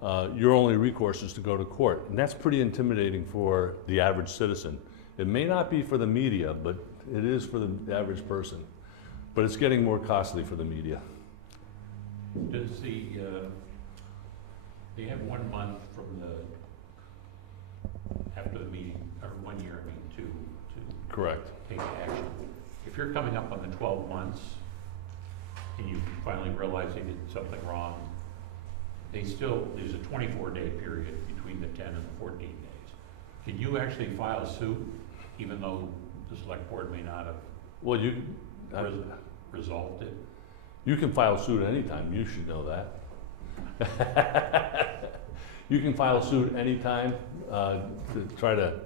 your only recourse is to go to court. And that's pretty intimidating for the average citizen. It may not be for the media, but it is for the average person. But it's getting more costly for the media. Does they have 1 month from after the meeting, or 1 year, to Correct. take action? If you're coming up on the 12 months and you finally realize they did something wrong, there's a 24-day period between the 10 and the 14 days. Can you actually file a suit, even though the select board may not have Well, resolved it? you can file suit anytime. You should know that. You can file suit anytime to try to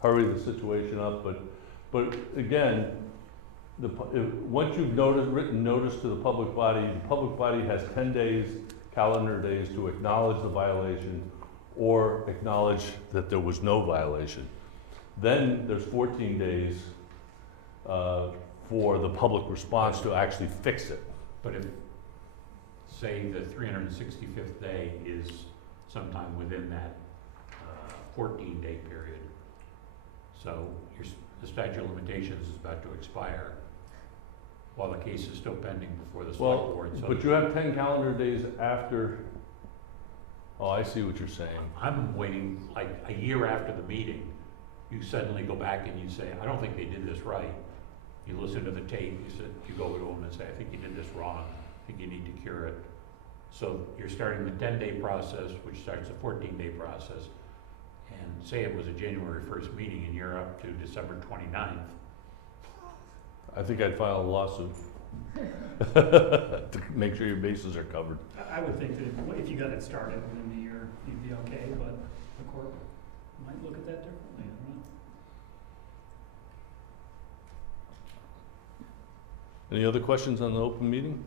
hurry the situation up. But again, once you've written notice to the public body has 10 days, calendar days, to acknowledge the violation or acknowledge that there was no violation. Then there's 14 days for the public response to actually fix it. But if, say, the 365th day is sometime within that 14-day period, so the statute of limitations is about to expire while the case is still pending before the select board. So But you have 10 calendar days after. Oh, I see what you're saying. I'm waiting, like a year after the meeting, you suddenly go back and you say, I don't think they did this right. You listen to the tape, you go to them and say, I think you did this wrong, I think you need to cure it. So you're starting the 10-day process, which starts the 14-day process. And say it was a January 1st meeting and you're up to December 29th. I think I'd file a lawsuit to make sure your bases are covered. I would think that if you got it started within the year, you'd be okay, but the court might look at that differently, I don't know. Any other questions on the open meeting?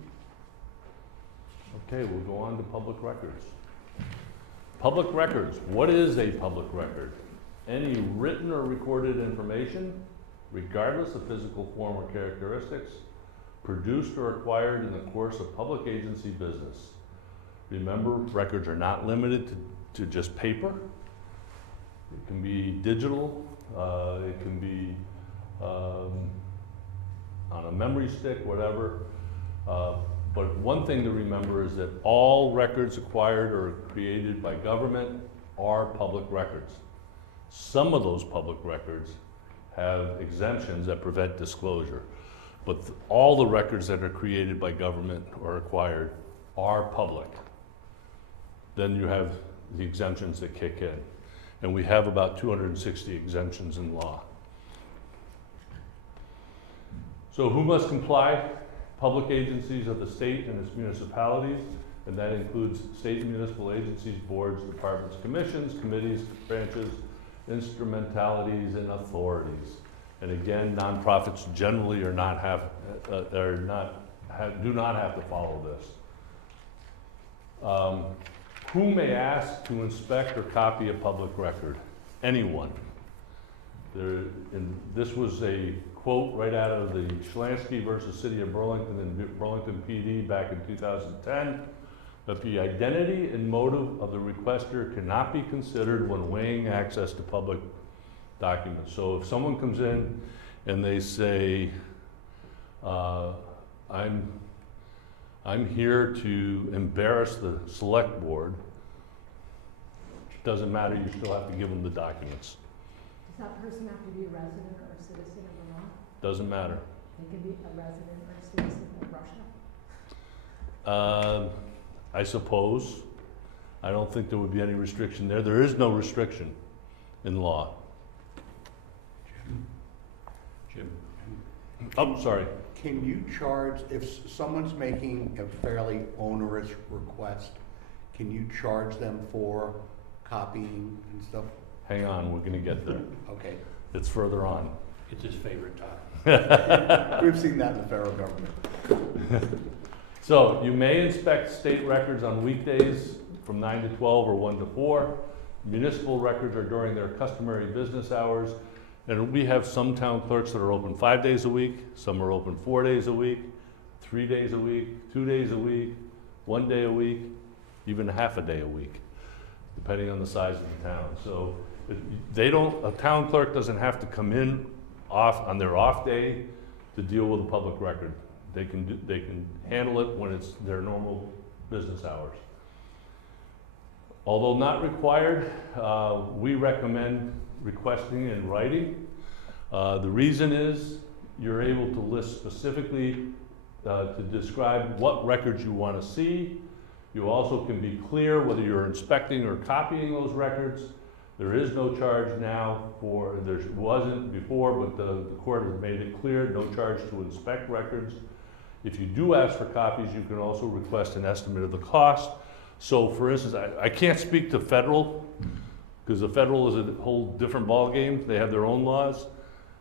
Okay, we'll go on to public records. Public records. What is a public record? Any written or recorded information, regardless of physical form or characteristics, produced or acquired in the course of public agency business. Remember, records are not limited to just paper. It can be digital, it can be on a memory stick, whatever. But one thing to remember is that all records acquired or created by government are public records. Some of those public records have exemptions that prevent disclosure, but all the records that are created by government or acquired are public. Then you have the exemptions that kick in. And we have about 260 exemptions in law. So who must comply? Public agencies of the state and its municipalities, and that includes state and municipal agencies, boards, departments, commissions, committees, branches, instrumentalities, and authorities. And again, nonprofits generally do not have to follow this. Who may ask to inspect or copy a public record? Anyone. This was a quote right out of the Schlansky versus City of Burlington and Burlington PD back in 2010, that the identity and motive of the requester cannot be considered when weighing access to public documents. So if someone comes in and they say, I'm here to embarrass the select board, it doesn't matter, you still have to give them the documents. Does that person have to be a resident or a citizen of Vermont? Doesn't matter. They can be a resident or a citizen of Russia? I suppose. I don't think there would be any restriction there. There is no restriction in law. Jim, Oh, sorry. Can you charge, if someone's making a fairly onerous request, can you charge them for copying and stuff? Hang on, we're gonna get there. Okay, It's further on. it's his favorite topic. we've seen that in the federal government. So you may inspect state records on weekdays from 9 to 12 or 1 to 4. Municipal records are during their customary business hours. And we have some town clerks that are open 5 days a week, some are open 4 days a week, 3 days a week, 2 days a week, 1 day a week, even half a day a week, depending on the size of the town. So a town clerk doesn't have to come in on their off day to deal with a public record. They can handle it when it's their normal business hours. Although not required, we recommend requesting in writing. The reason is you're able to list specifically to describe what records you want to see. You also can be clear whether you're inspecting or copying those records. There is no charge now there wasn't before, but the court has made it clear, no charge to inspect records. If you do ask for copies, you can also request an estimate of the cost. So for instance, I can't speak to federal, because the federal is a whole different ballgame. They have their own laws.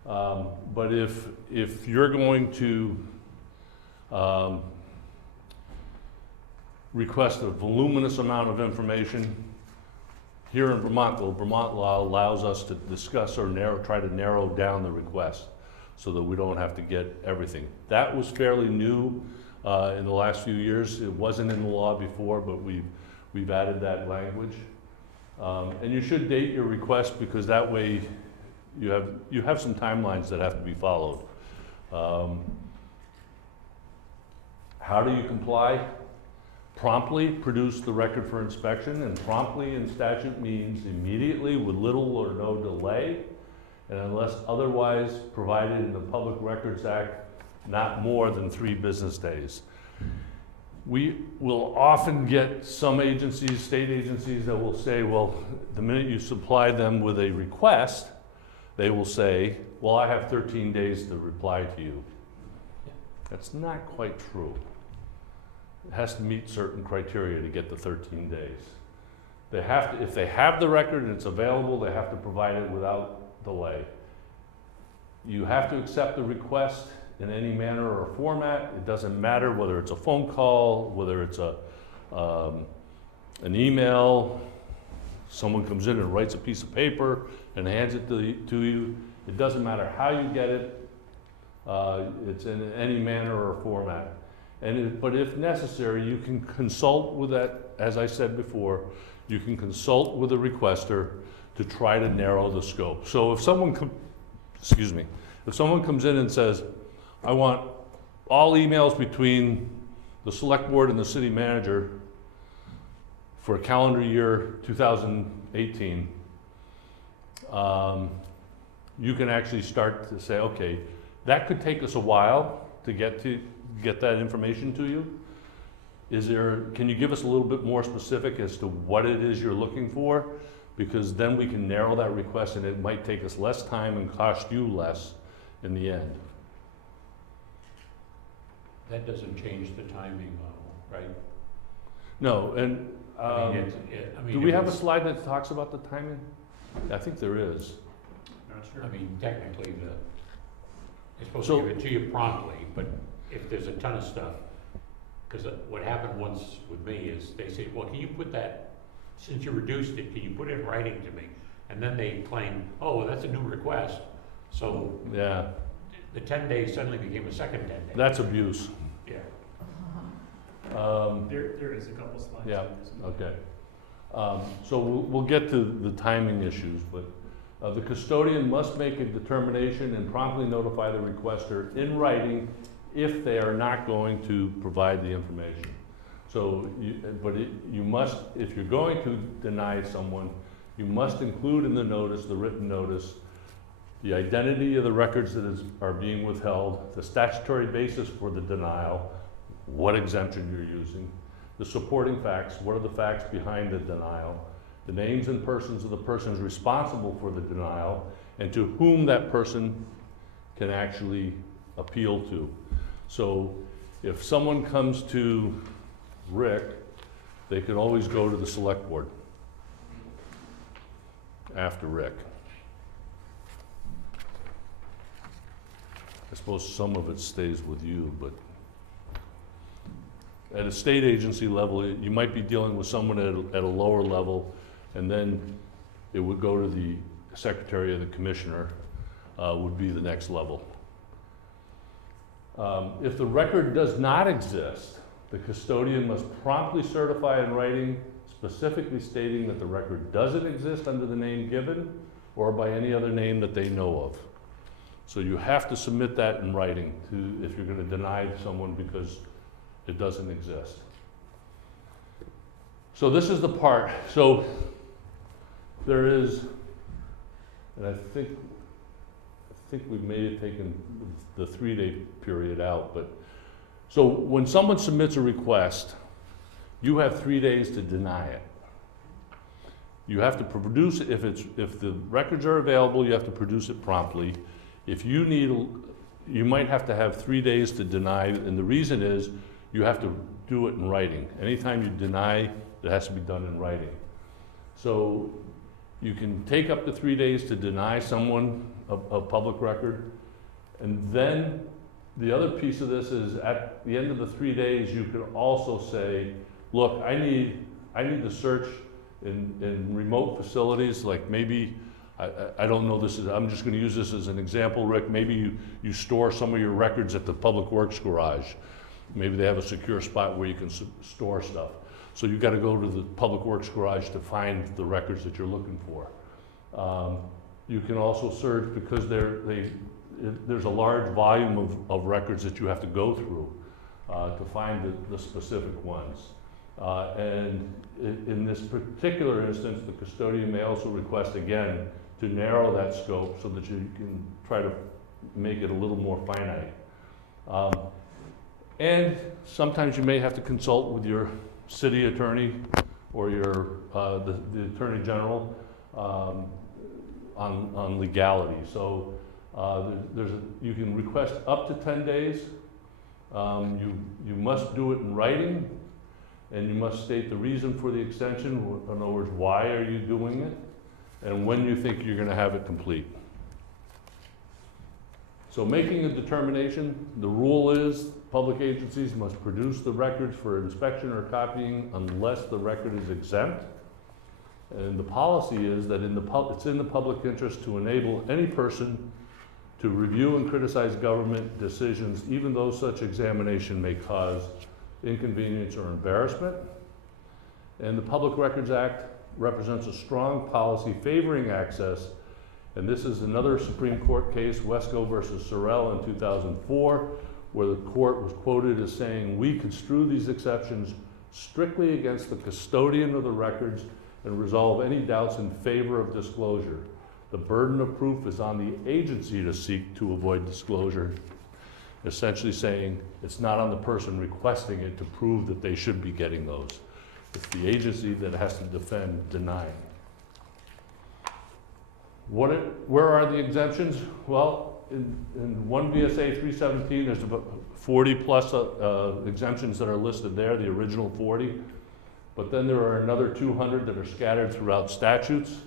But if you're going to request a voluminous amount of information, here in Vermont, the Vermont law allows us to discuss or try to narrow down the request so that we don't have to get everything. That was fairly new in the last few years. It wasn't in the law before, but we've added that language. And you should date your request, because that way you have some timelines that have to be followed. How do you comply? Promptly produce the record for inspection, and promptly in statute means immediately with little or no delay, and unless otherwise provided in the Public Records Act, not more than 3 business days. We will often get some agencies, state agencies, that will say, well, the minute you supply them with a request, they will say, well, I have 13 days to reply to you. That's not quite true. It has to meet certain criteria to get the 13 days. They have to, if they have the record and it's available, they have to provide it without delay. You have to accept the request in any manner or format. It doesn't matter whether it's a phone call, whether it's an email, someone comes in and writes a piece of paper and hands it to you. It doesn't matter how you get it. It's in any manner or format. But if necessary, you can consult with that, as I said before, you can consult with the requester to try to narrow the scope. So if someone comes in and says, I want all emails between the select board and the city manager for calendar year 2018, you can actually start to say, okay, that could take us a while to get that information to you. Can you give us a little bit more specific as to what it is you're looking for? Because then we can narrow that request, and it might take us less time and cost you less in the end. That doesn't change the timing model, right? No, and do we have a it's- slide that talks about the timing? I think there is. Not sure. I mean, technically, it's supposed So- to give it to you promptly, but if there's a ton of stuff, because what happened once with me is they say, well, can you put that, since you reduced it, can you put it in writing to me? And then they claim, oh, well, that's a new request. So Yeah, the 10 days suddenly became a second 10 days. that's abuse. Yeah. There is a couple slides. Yeah, on this. okay. So we'll get to the timing issues, but the custodian must make a determination and promptly notify the requester in writing if they are not going to provide the information. So, you must, if you're going to deny someone, you must include in the notice, the written notice, the identity of the records that are being withheld, the statutory basis for the denial, what exemption you're using, the supporting facts, what are the facts behind the denial, the names and persons of the persons responsible for the denial, and to whom that person can actually appeal to. So if someone comes to Rick, they can always go to the select board after Rick. I suppose some of it stays with you, but at a state agency level, you might be dealing with someone at a lower level, and then it would go to the secretary of the commissioner, would be the next level. If the record does not exist, the custodian must promptly certify in writing, specifically stating that the record doesn't exist under the name given or by any other name that they know of. So you have to submit that in writing if you're going to deny someone because it doesn't exist. So this is the part. So there is, and I think we may have taken the 3-day period out, but so when someone submits a request, you have 3 days to deny it. You have to produce it, if the records are available, you have to produce it promptly. If you need, you might have to have 3 days to deny, and the reason is you have to do it in writing. Anytime you deny, it has to be done in writing. So you can take up to 3 days to deny someone a public record, and then the other piece of this is at the end of the 3 days, you can also say, look, I need to search in remote facilities, like maybe, I don't know, I'm just gonna use this as an example, Rick, maybe you store some of your records at the Public Works garage. Maybe they have a secure spot where you can store stuff. So you've gotta go to the Public Works garage to find the records that you're looking for. You can also search because there's a large volume of records that you have to go through to find the specific ones. And in this particular instance, the custodian may also request again to narrow that scope so that you can try to make it a little more finite. And sometimes you may have to consult with your city attorney or the attorney general on legality. So you can request up to 10 days. You must do it in writing, and you must state the reason for the extension. In other words, why are you doing it, and when you think you're going to have it complete. So making a determination, the rule is public agencies must produce the records for inspection or copying unless the record is exempt. And the policy is that it's in the public interest to enable any person to review and criticize government decisions, even though such examination may cause inconvenience or embarrassment. And the Public Records Act represents a strong policy favoring access, and this is another Supreme Court case, Wesco versus Sorrell in 2004, where the court was quoted as saying, "We construe these exceptions strictly against the custodian of the records and resolve any doubts in favor of disclosure. The burden of proof is on the agency to seek to avoid disclosure," essentially saying it's not on the person requesting it to prove that they should be getting those. It's the agency that has to defend denying. Where are the exemptions? Well, in 1 VSA 317, there's about 40 plus exemptions that are listed there, the original 40. But then there are another 200 that are scattered throughout statutes.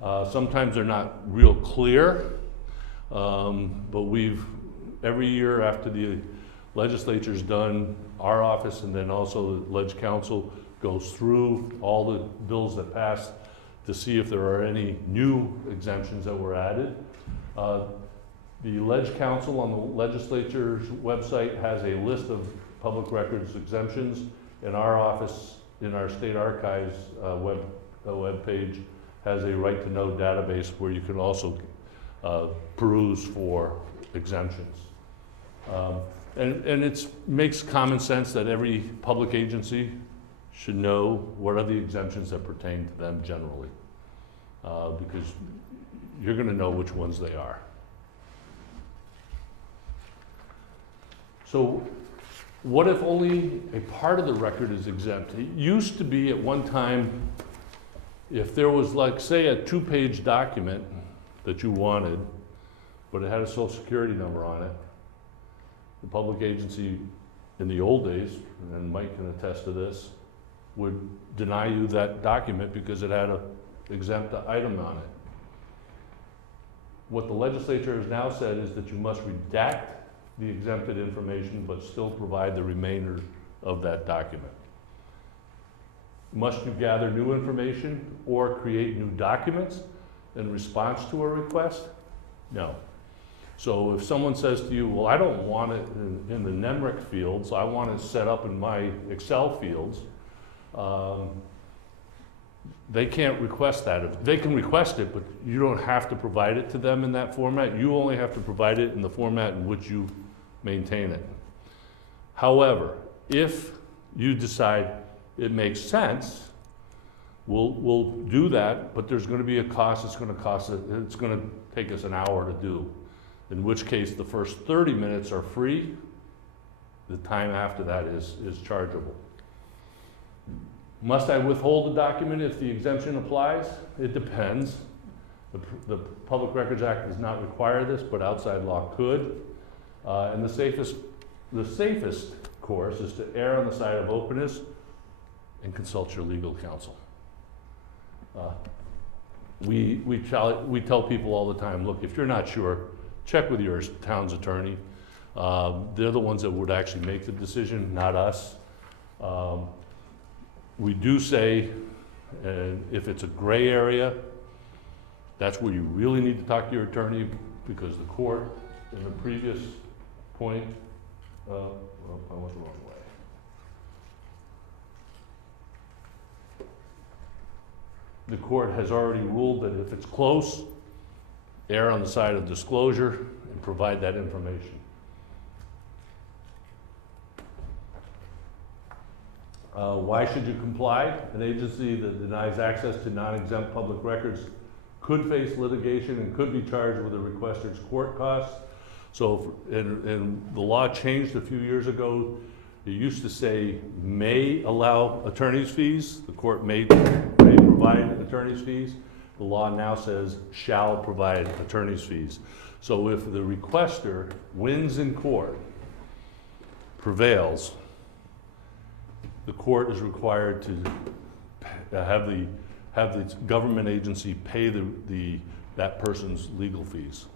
Sometimes they're not real clear, but every year after the legislature's done, our office and then also the Ledge Council goes through all the bills that passed to see if there are any new exemptions that were added. The Ledge Council on the legislature's website has a list of public records exemptions, and our office in our state archives web page has a right to know database where you can also peruse for exemptions. And it makes common sense that every public agency should know what are the exemptions that pertain to them generally. Because you're gonna know which ones they are. So what if only a part of the record is exempt? It used to be at one time, if there was like, say, a 2-page document that you wanted, but it had a social security number on it, the public agency in the old days, and Mike can attest to this, would deny you that document because it had a exempt item on it. What the legislature has now said is that you must redact the exempted information but still provide the remainder of that document. Must you gather new information or create new documents in response to a request? No. So if someone says to you, well, I don't want it in the NEMRIC fields, I want it set up in my Excel fields, they can't request that. They can request it, but you don't have to provide it to them in that format. You only have to provide it in the format in which you maintain it. However, if you decide it makes sense, we'll do that, but there's going to be a cost. It's going to take us an hour to do. In which case, the first 30 minutes are free. The time after that is chargeable. Must I withhold the document if the exemption applies? It depends. The Public Records Act does not require this, but outside law could. And the safest course is to err on the side of openness and consult your legal counsel. We tell people all the time, look, if you're not sure, check with your town's attorney. They're the ones that would actually make the decision, not us. We do say, if it's a gray area, that's where you really need to talk to your attorney, because the court, in the previous point, well, I went the wrong way. The court has already ruled that if it's close, err on the side of disclosure and provide that information. Why should you comply? An agency that denies access to non-exempt public records could face litigation and could be charged with a requester's court costs. So, and the law changed a few years ago. It used to say may allow attorney's fees. The court may provide attorney's fees. The law now says shall provide attorney's fees. So if the requester wins in court, prevails, the court is required to have the government agency pay that person's legal fees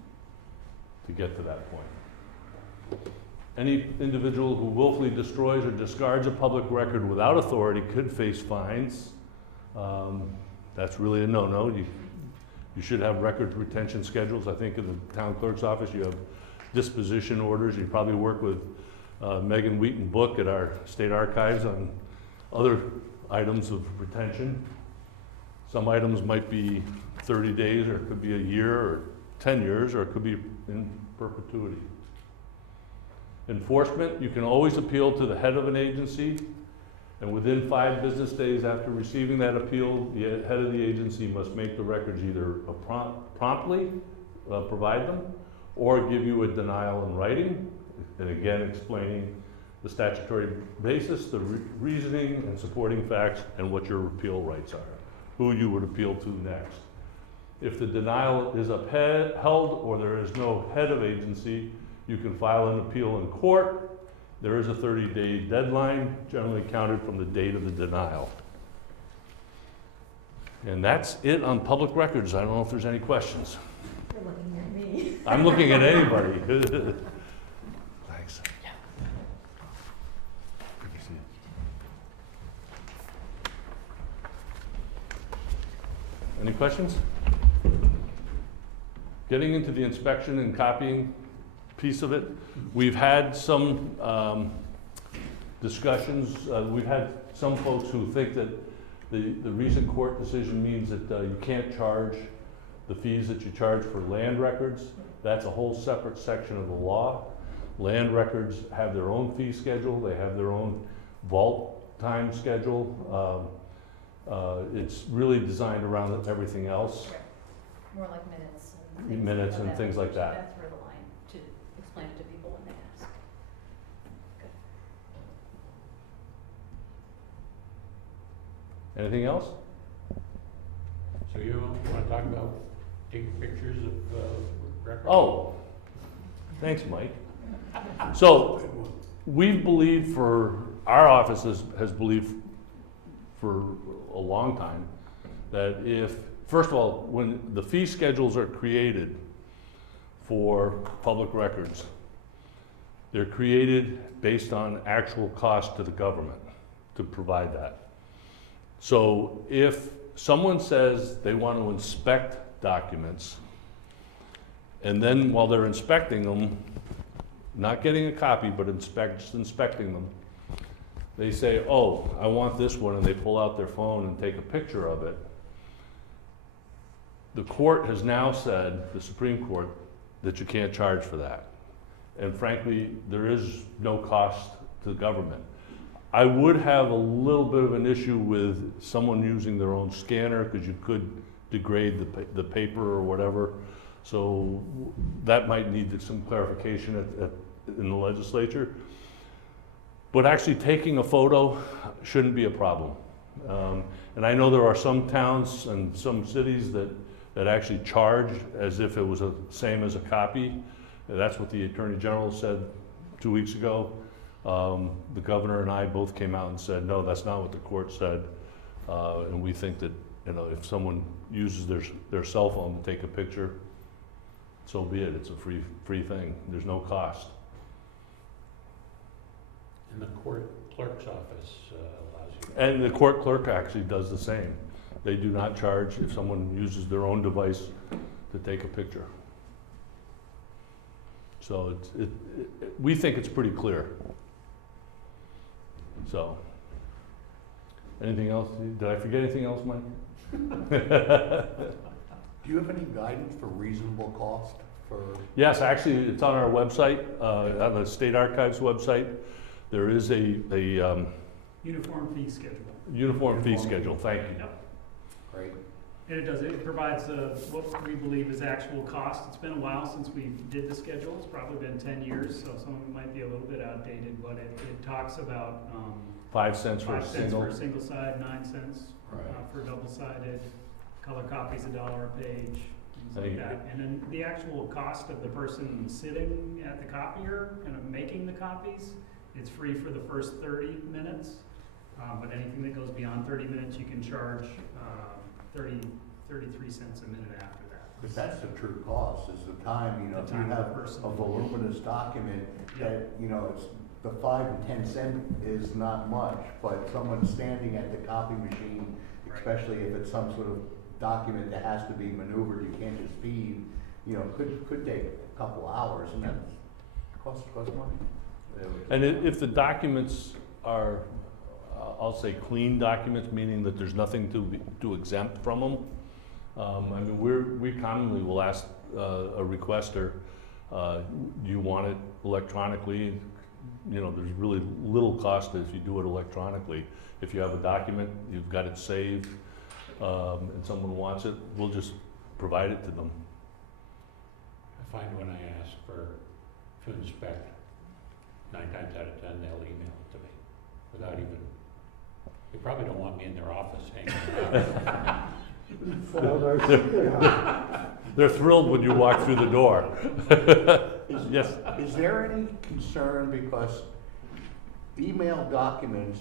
to get to that point. Any individual who willfully destroys or discards a public record without authority could face fines. That's really a no-no. You should have record retention schedules. I think in the town clerk's office you have disposition orders. You probably work with Megan Wheaton Book at our state archives on other items of retention. Some items might be 30 days, or it could be a year, or 10 years, or it could be in perpetuity. Enforcement, you can always appeal to the head of an agency, and within 5 business days after receiving that appeal, the head of the agency must make the records either promptly provide them, or give you a denial in writing, and again explaining the statutory basis, the reasoning and supporting facts, and what your appeal rights are, who you would appeal to next. If the denial is upheld or there is no head of agency, you can file an appeal in court. There is a 30-day deadline, generally counted from the date of the denial. And that's it on public records. I don't know if there's any questions. You're looking at me. I'm looking at anybody. Thanks. Yeah. Good to see you. Any questions? Getting into the inspection and copying piece of it, we've had some discussions. We've had some folks who think that the recent court decision means that you can't charge the fees that you charge for land records. That's a whole separate section of the law. Land records have their own fee schedule. They have their own vault time schedule. It's really designed around everything else. More like minutes. minutes and things like that. That's where the line, to explain it to people when they ask. Anything else? So you wanna talk about taking pictures of, records? Oh, thanks, Mike. So, we've believed our office has believed for a long time that first of all, when the fee schedules are created for public records, they're created based on actual cost to the government to provide that. So if someone says they want to inspect documents, and then while they're inspecting them, not getting a copy, but just inspecting them, they say, oh, I want this one, and they pull out their phone and take a picture of it. The court has now said, the Supreme Court, that you can't charge for that. And frankly, there is no cost to the government. I would have a little bit of an issue with someone using their own scanner, because you could degrade the paper or whatever. So that might need some clarification in the legislature. But actually taking a photo shouldn't be a problem. And I know there are some towns and some cities that actually charge as if it was the same as a copy. That's what the Attorney General said 2 weeks ago. The governor and I both came out and said, no, that's not what the court said. And we think that, if someone uses their cell phone to take a picture, so be it. It's a free thing. There's no cost. And the court clerk's office allows you. And the court clerk actually does the same. They do not charge if someone uses their own device to take a picture. So we think it's pretty clear. So, anything else? Did I forget anything else, Mike? Do you have any guidance for reasonable cost for? Yes, actually, it's on our website, on the State Archives website. There is a Uniform fee schedule. uniform fee schedule. Thank you. Yep. Great. And it provides what we believe is actual cost. It's been a while since we did the schedule. It's probably been 10 years, so some of it might be a little bit outdated, but it talks about 5 cents for 5 a cents single. for a single side, 9 cents Right. for double-sided, color copies $1 a page, things I like think- that. And then the actual cost of the person sitting at the copier, kind of making the copies, it's free for the first 30 minutes. But anything that goes beyond 30 minutes, you can charge 33 cents a minute after that. Because that's the true cost, is the time, The if you time of the have person. a voluminous document that, it's, the 5 and 10 cent is not much, but someone standing at the copy machine, Right. especially if it's some sort of document that has to be maneuvered, you can't just feed, could take a couple hours, and that's cost money. And if the documents are, I'll say clean documents, meaning that there's nothing to exempt from them. We commonly will ask a requester, do you want it electronically? There's really little cost if you do it electronically. If you have a document, you've got it saved, and someone wants it, we'll just provide it to them. I find when I ask to inspect, 9 times out of 10, they'll email it to me without even, they probably don't want me in their office hanging out. They're thrilled when you walk through the door. Yes. Is there any concern because email documents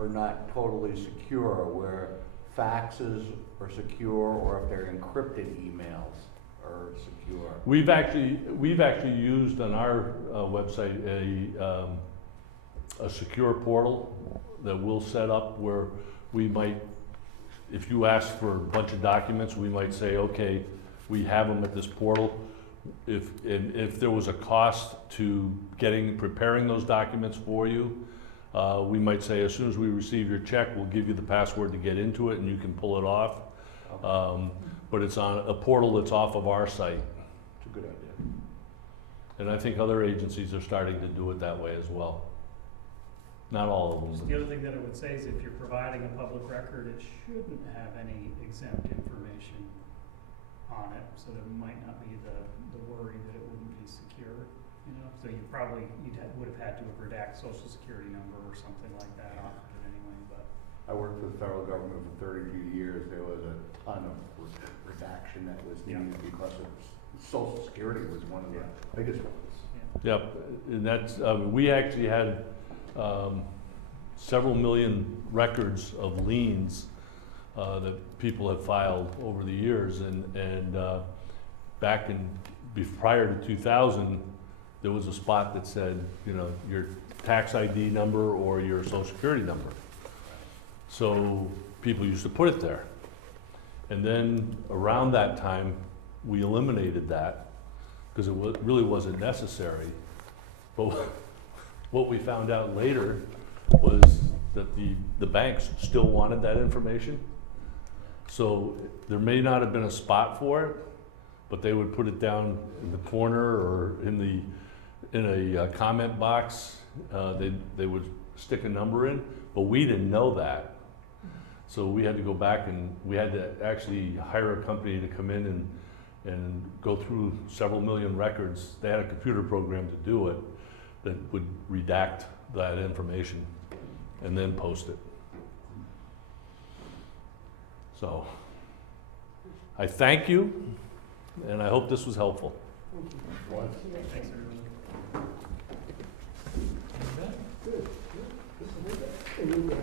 are not totally secure, where faxes are secure, or if they're encrypted emails are secure? We've actually used on our website a secure portal that we'll set up where we might, if you ask for a bunch of documents, we might say, okay, we have them at this portal. If there was a cost to preparing those documents for you, we might say, as soon as we receive your check, we'll give you the password to get into it and you can pull it off. But it's on a portal that's off of our site. It's a good idea. And I think other agencies are starting to do it that way as well. Not all of Just them. the other thing that I would say is if you're providing a public record, it shouldn't have any exempt information on it, so there might not be the worry that it wouldn't be secure, you know? So you probably, would have had to have redact social security number or something like that off of it anyway, but. I worked for the federal government for 32 years. There was a ton of redaction that was needed because of Social Security was one of the biggest ones. Yep, and that's, we actually had several million records of liens that people have filed over the years, and back in, prior to 2000, there was a spot that said, you know, your tax ID number or your social security number. So people used to put it there. And then around that time, we eliminated that because it really wasn't necessary. But what we found out later was that the banks still wanted that information. So there may not have been a spot for it, but they would put it down in the corner or in a comment box. They would stick a number in, but we didn't know that. So we had to go back and we had to actually hire a company to come in and go through several million records. They had a computer program to do it that would redact that information and then post it. So I thank you, and I hope this was helpful. Thanks, everyone. Good. Good.